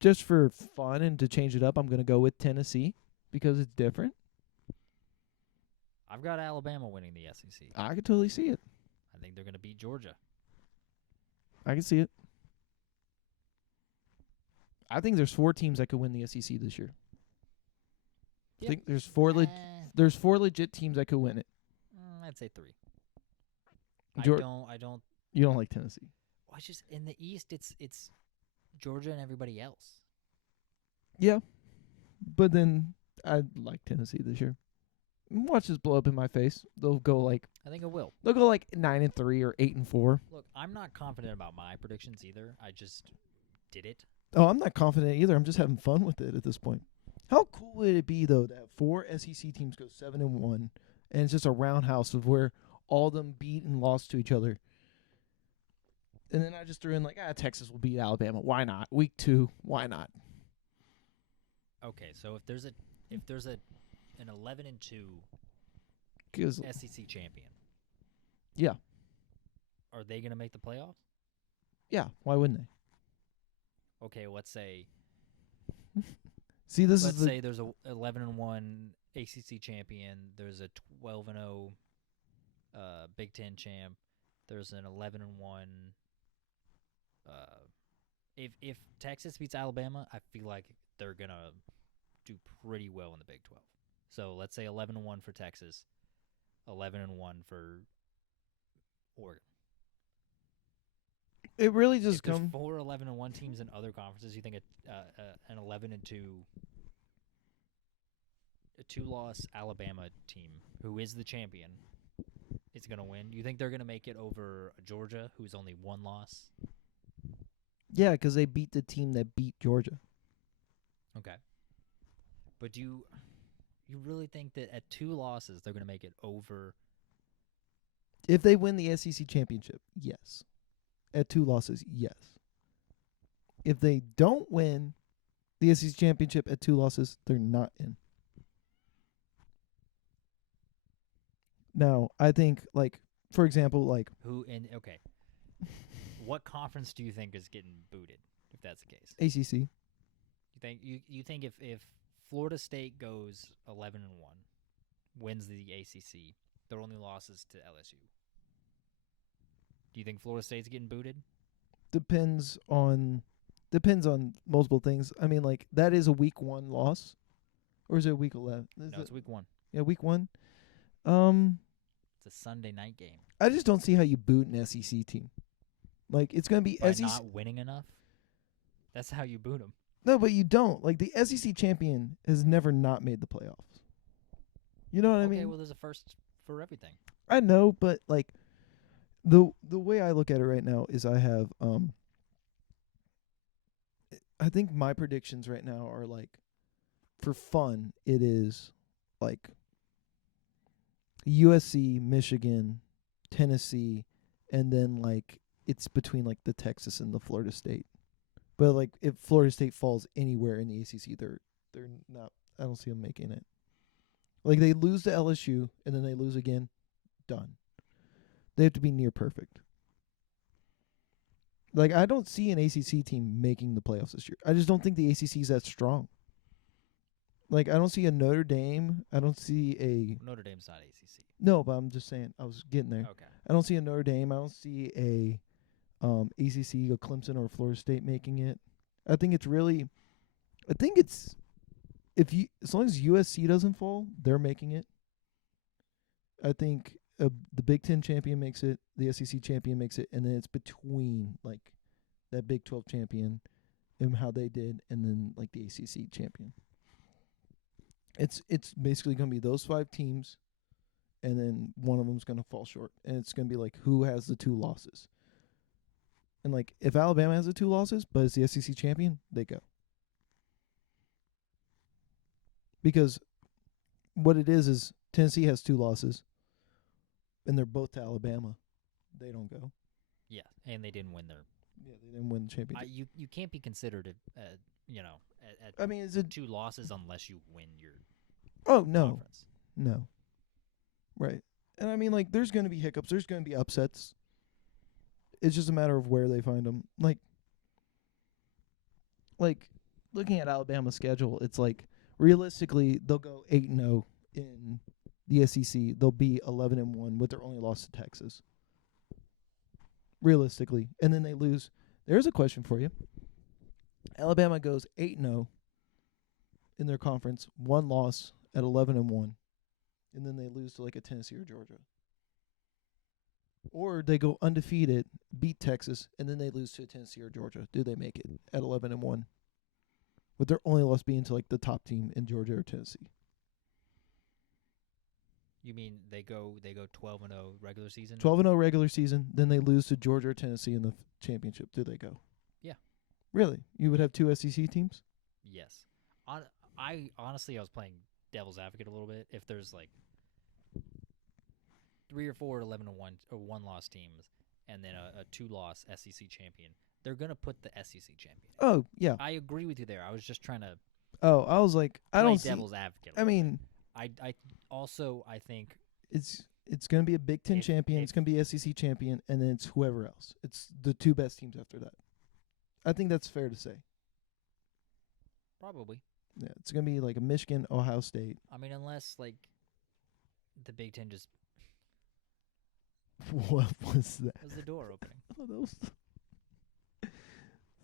Just for fun and to change it up, I'm going to go with Tennessee because it's different. I've got Alabama winning the SEC. I could totally see it. I think they're going to beat Georgia. I can see it. I think there's 4 teams that could win the SEC this year. Yep. I think there's 4 legit teams that could win it. I'd say 3. I don't. You don't like Tennessee? Well, it's just in the East, it's Georgia and everybody else. Yeah, but then I like Tennessee this year. Watch this blow up in my face. They'll go like. I think it will. They'll go like 9-3 or 8-4. Look, I'm not confident about my predictions either. I just did it. Oh, I'm not confident either. I'm just having fun with it at this point. How cool would it be though to have 4 SEC teams go 7-1, and it's just a roundhouse of where all of them beat and lost to each other. And then I just threw in like, Texas will beat Alabama. Why not? Week 2, why not? Okay, so if there's an 11-2 SEC champion, yeah, are they going to make the playoffs? Yeah, why wouldn't they? Okay, let's say. See, let's say there's a 11-1 ACC champion. There's a 12-0 Big Ten champ. There's an 11-1. If Texas beats Alabama, I feel like they're gonna do pretty well in the Big 12. So let's say 11-1 for Texas, 11-1 for Oregon. It really just comes. comes. 4 11-1 teams in other conferences. You think an 11-2, a 2-loss Alabama team who is the champion is going to win. You think they're going to make it over Georgia, who's only one loss? Yeah, because they beat the team that beat Georgia. Okay. But you really think that at 2 losses they're going to make it over? If they win the SEC championship, yes. At 2 losses, yes. If they don't win the SEC championship at 2 losses, they're not in. Now, I think, like, for example, like... Okay. What conference do you think is getting booted, if that's the case? ACC. You think if Florida State goes 11-1, wins the ACC, their only losses to LSU? Do you think Florida State's getting booted? Depends on multiple things. I mean, like, that is a week 1 loss. Or is it week 11? No, it's week 1. Yeah, week 1. It's a Sunday night game. I just don't see how you boot an SEC team. Like, it's going to be By SEC. not winning enough? That's how you boot them. No, but you don't. Like, the SEC champion has never not made the playoffs. You know what I mean? Okay, well, there's a first for everything. I know, but, like, the way I look at it right now is I have, I think my predictions right now are, like, for fun, it is, like, USC, Michigan, Tennessee, and then, like, it's between, like, the Texas and the Florida State. But, like, if Florida State falls anywhere in the ACC, they're not. I don't see them making it. Like, they lose to LSU, and then they lose again. Done. They have to be near perfect. Like, I don't see an ACC team making the playoffs this year. I just don't think the ACC is that strong. Like, I don't see a Notre Dame. I don't see a... Notre Dame's not ACC. No, but I'm just saying. I was getting there. Okay. I don't see a Notre Dame. I don't see a ACC, a Clemson, or Florida State making it. I think it's really... I think it's... as long as USC doesn't fall, they're making it. I think the Big Ten champion makes it, the SEC champion makes it, and then it's between, like, that Big 12 champion and how they did, and then, like, the ACC champion. It's basically going to be those 5 teams, and then one of them's going to fall short, and it's going to be, like, who has the 2 losses. And, like, if Alabama has the 2 losses, but it's the SEC champion, they go. Because what it is Tennessee has 2 losses, and they're both to Alabama. They don't go. Yeah, and they didn't win their... Yeah, they didn't win the championship. You can't be considered, at I mean, is it 2 losses unless you win your conference. conference. No. Right. And I mean, like, there's going to be hiccups. There's going to be upsets. It's just a matter of where they find them. Like, looking at Alabama's schedule, it's like, realistically, they'll go 8-0 in the SEC. They'll be 11-1 with their only loss to Texas. Realistically. And then they lose. There's a question for you. Alabama goes 8-0 in their conference, 1 loss at 11-1, and then they lose to, like, a Tennessee or Georgia. Or they go undefeated, beat Texas, and then they lose to a Tennessee or Georgia. Do they make it at 11-1? With their only loss being to, like, the top team in Georgia or Tennessee. You mean they go 12-0 regular season? 12-0 regular season, then they lose to Georgia or Tennessee in the championship. Do they go? Yeah. Really? You would have 2 SEC teams? Yes. I honestly, I was playing devil's advocate a little bit. If there's, like, 3 or 4 11-1 or 1-loss teams, and then a 2-loss SEC champion, they're gonna put the SEC champion. Oh, yeah. I agree with you there. I was just trying to. Oh, I was like, I don't see. Devil's advocate. I mean, I think it's going to be a Big Ten champion. It's going to be SEC champion, and then it's whoever else. It's the 2 best teams after that. I think that's fair to say. probably. Yeah, it's going to be like a Michigan, Ohio State. I mean, unless, like, the Big Ten just. What was that? That was the door opening. Oh, that was.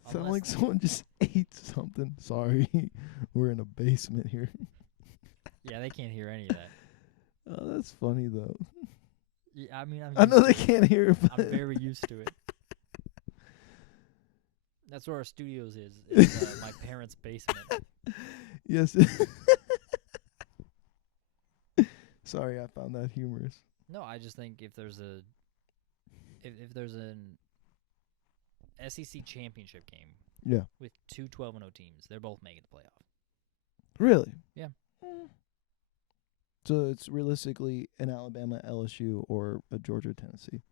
Sound Unless like someone just ate something. Sorry, we're in a basement here. Yeah, they can't hear any of that. Oh, that's funny though. Yeah, I mean, I know they can't hear it. I'm very used to it. That's where our studios is my parents' basement. Yes. Sorry, I found that humorous. No, I just think if there's an SEC championship game Yeah. with two 12-0 teams, they're both making the playoff. Really? Yeah. So it's realistically an Alabama LSU or a Georgia Tennessee.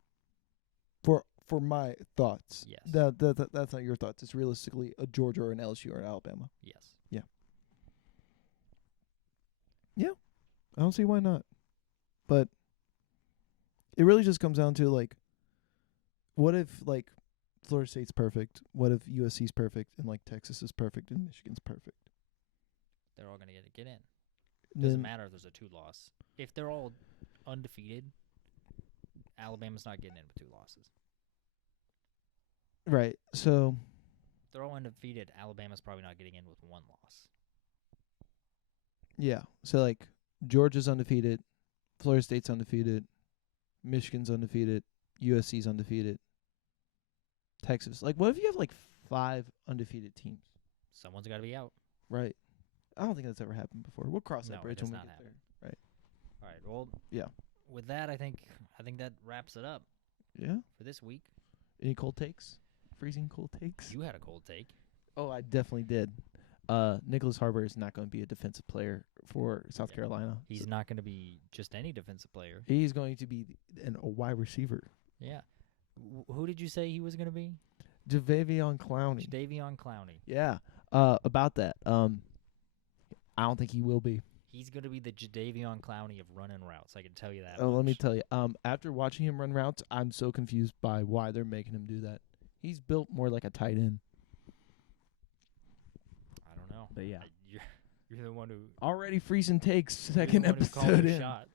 For my thoughts. Yes. That's not your thoughts. It's realistically a Georgia or an LSU or an Alabama. Yes. I don't see why not. But it really just comes down to, like, what if, like, Florida State's perfect? What if USC's perfect and, like, Texas is perfect and Michigan's perfect? They're all going to get in. Doesn't Then, matter if there's a 2-loss. If they're all undefeated, Alabama's not getting in with 2 losses. right. So, If they're all undefeated, Alabama's probably not getting in with 1 loss. yeah. So, like, Georgia's undefeated, Florida State's undefeated, Michigan's undefeated, USC's undefeated, Texas. Like, what if you have, like, 5 undefeated teams? Someone's got to be out. Right. I don't think that's ever happened before. We'll cross that No, bridge it does when we not get happen. there. Right. All right. Well, Yeah. with that, I think that wraps it up Yeah. for this week. Any cold takes? Freezing cold takes? You had a cold take. Oh, I definitely did. Nicholas Harbor is not going to be a defensive player for South Yeah. Carolina. He's not going to be just any defensive player. He's going to be a wide receiver. Yeah. Who did you say he was going to be? Javavion Clowney. Davion Clowney. Yeah. About that. I don't think he will be. He's going to be the Jadavion Clowney of running routes. I can tell you that. Oh, let me much. tell you. After watching him run routes, I'm so confused by why they're making him do that. He's built more like a tight end. I don't know. But yeah. You're the one who Already freezing takes. you're the Second one who called episode the in. shot.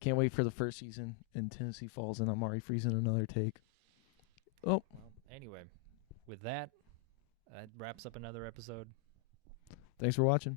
Can't wait for the first season and Tennessee falls, and I'm already freezing another take. Oh. Well, anyway, with that wraps up another episode. Thanks for watching.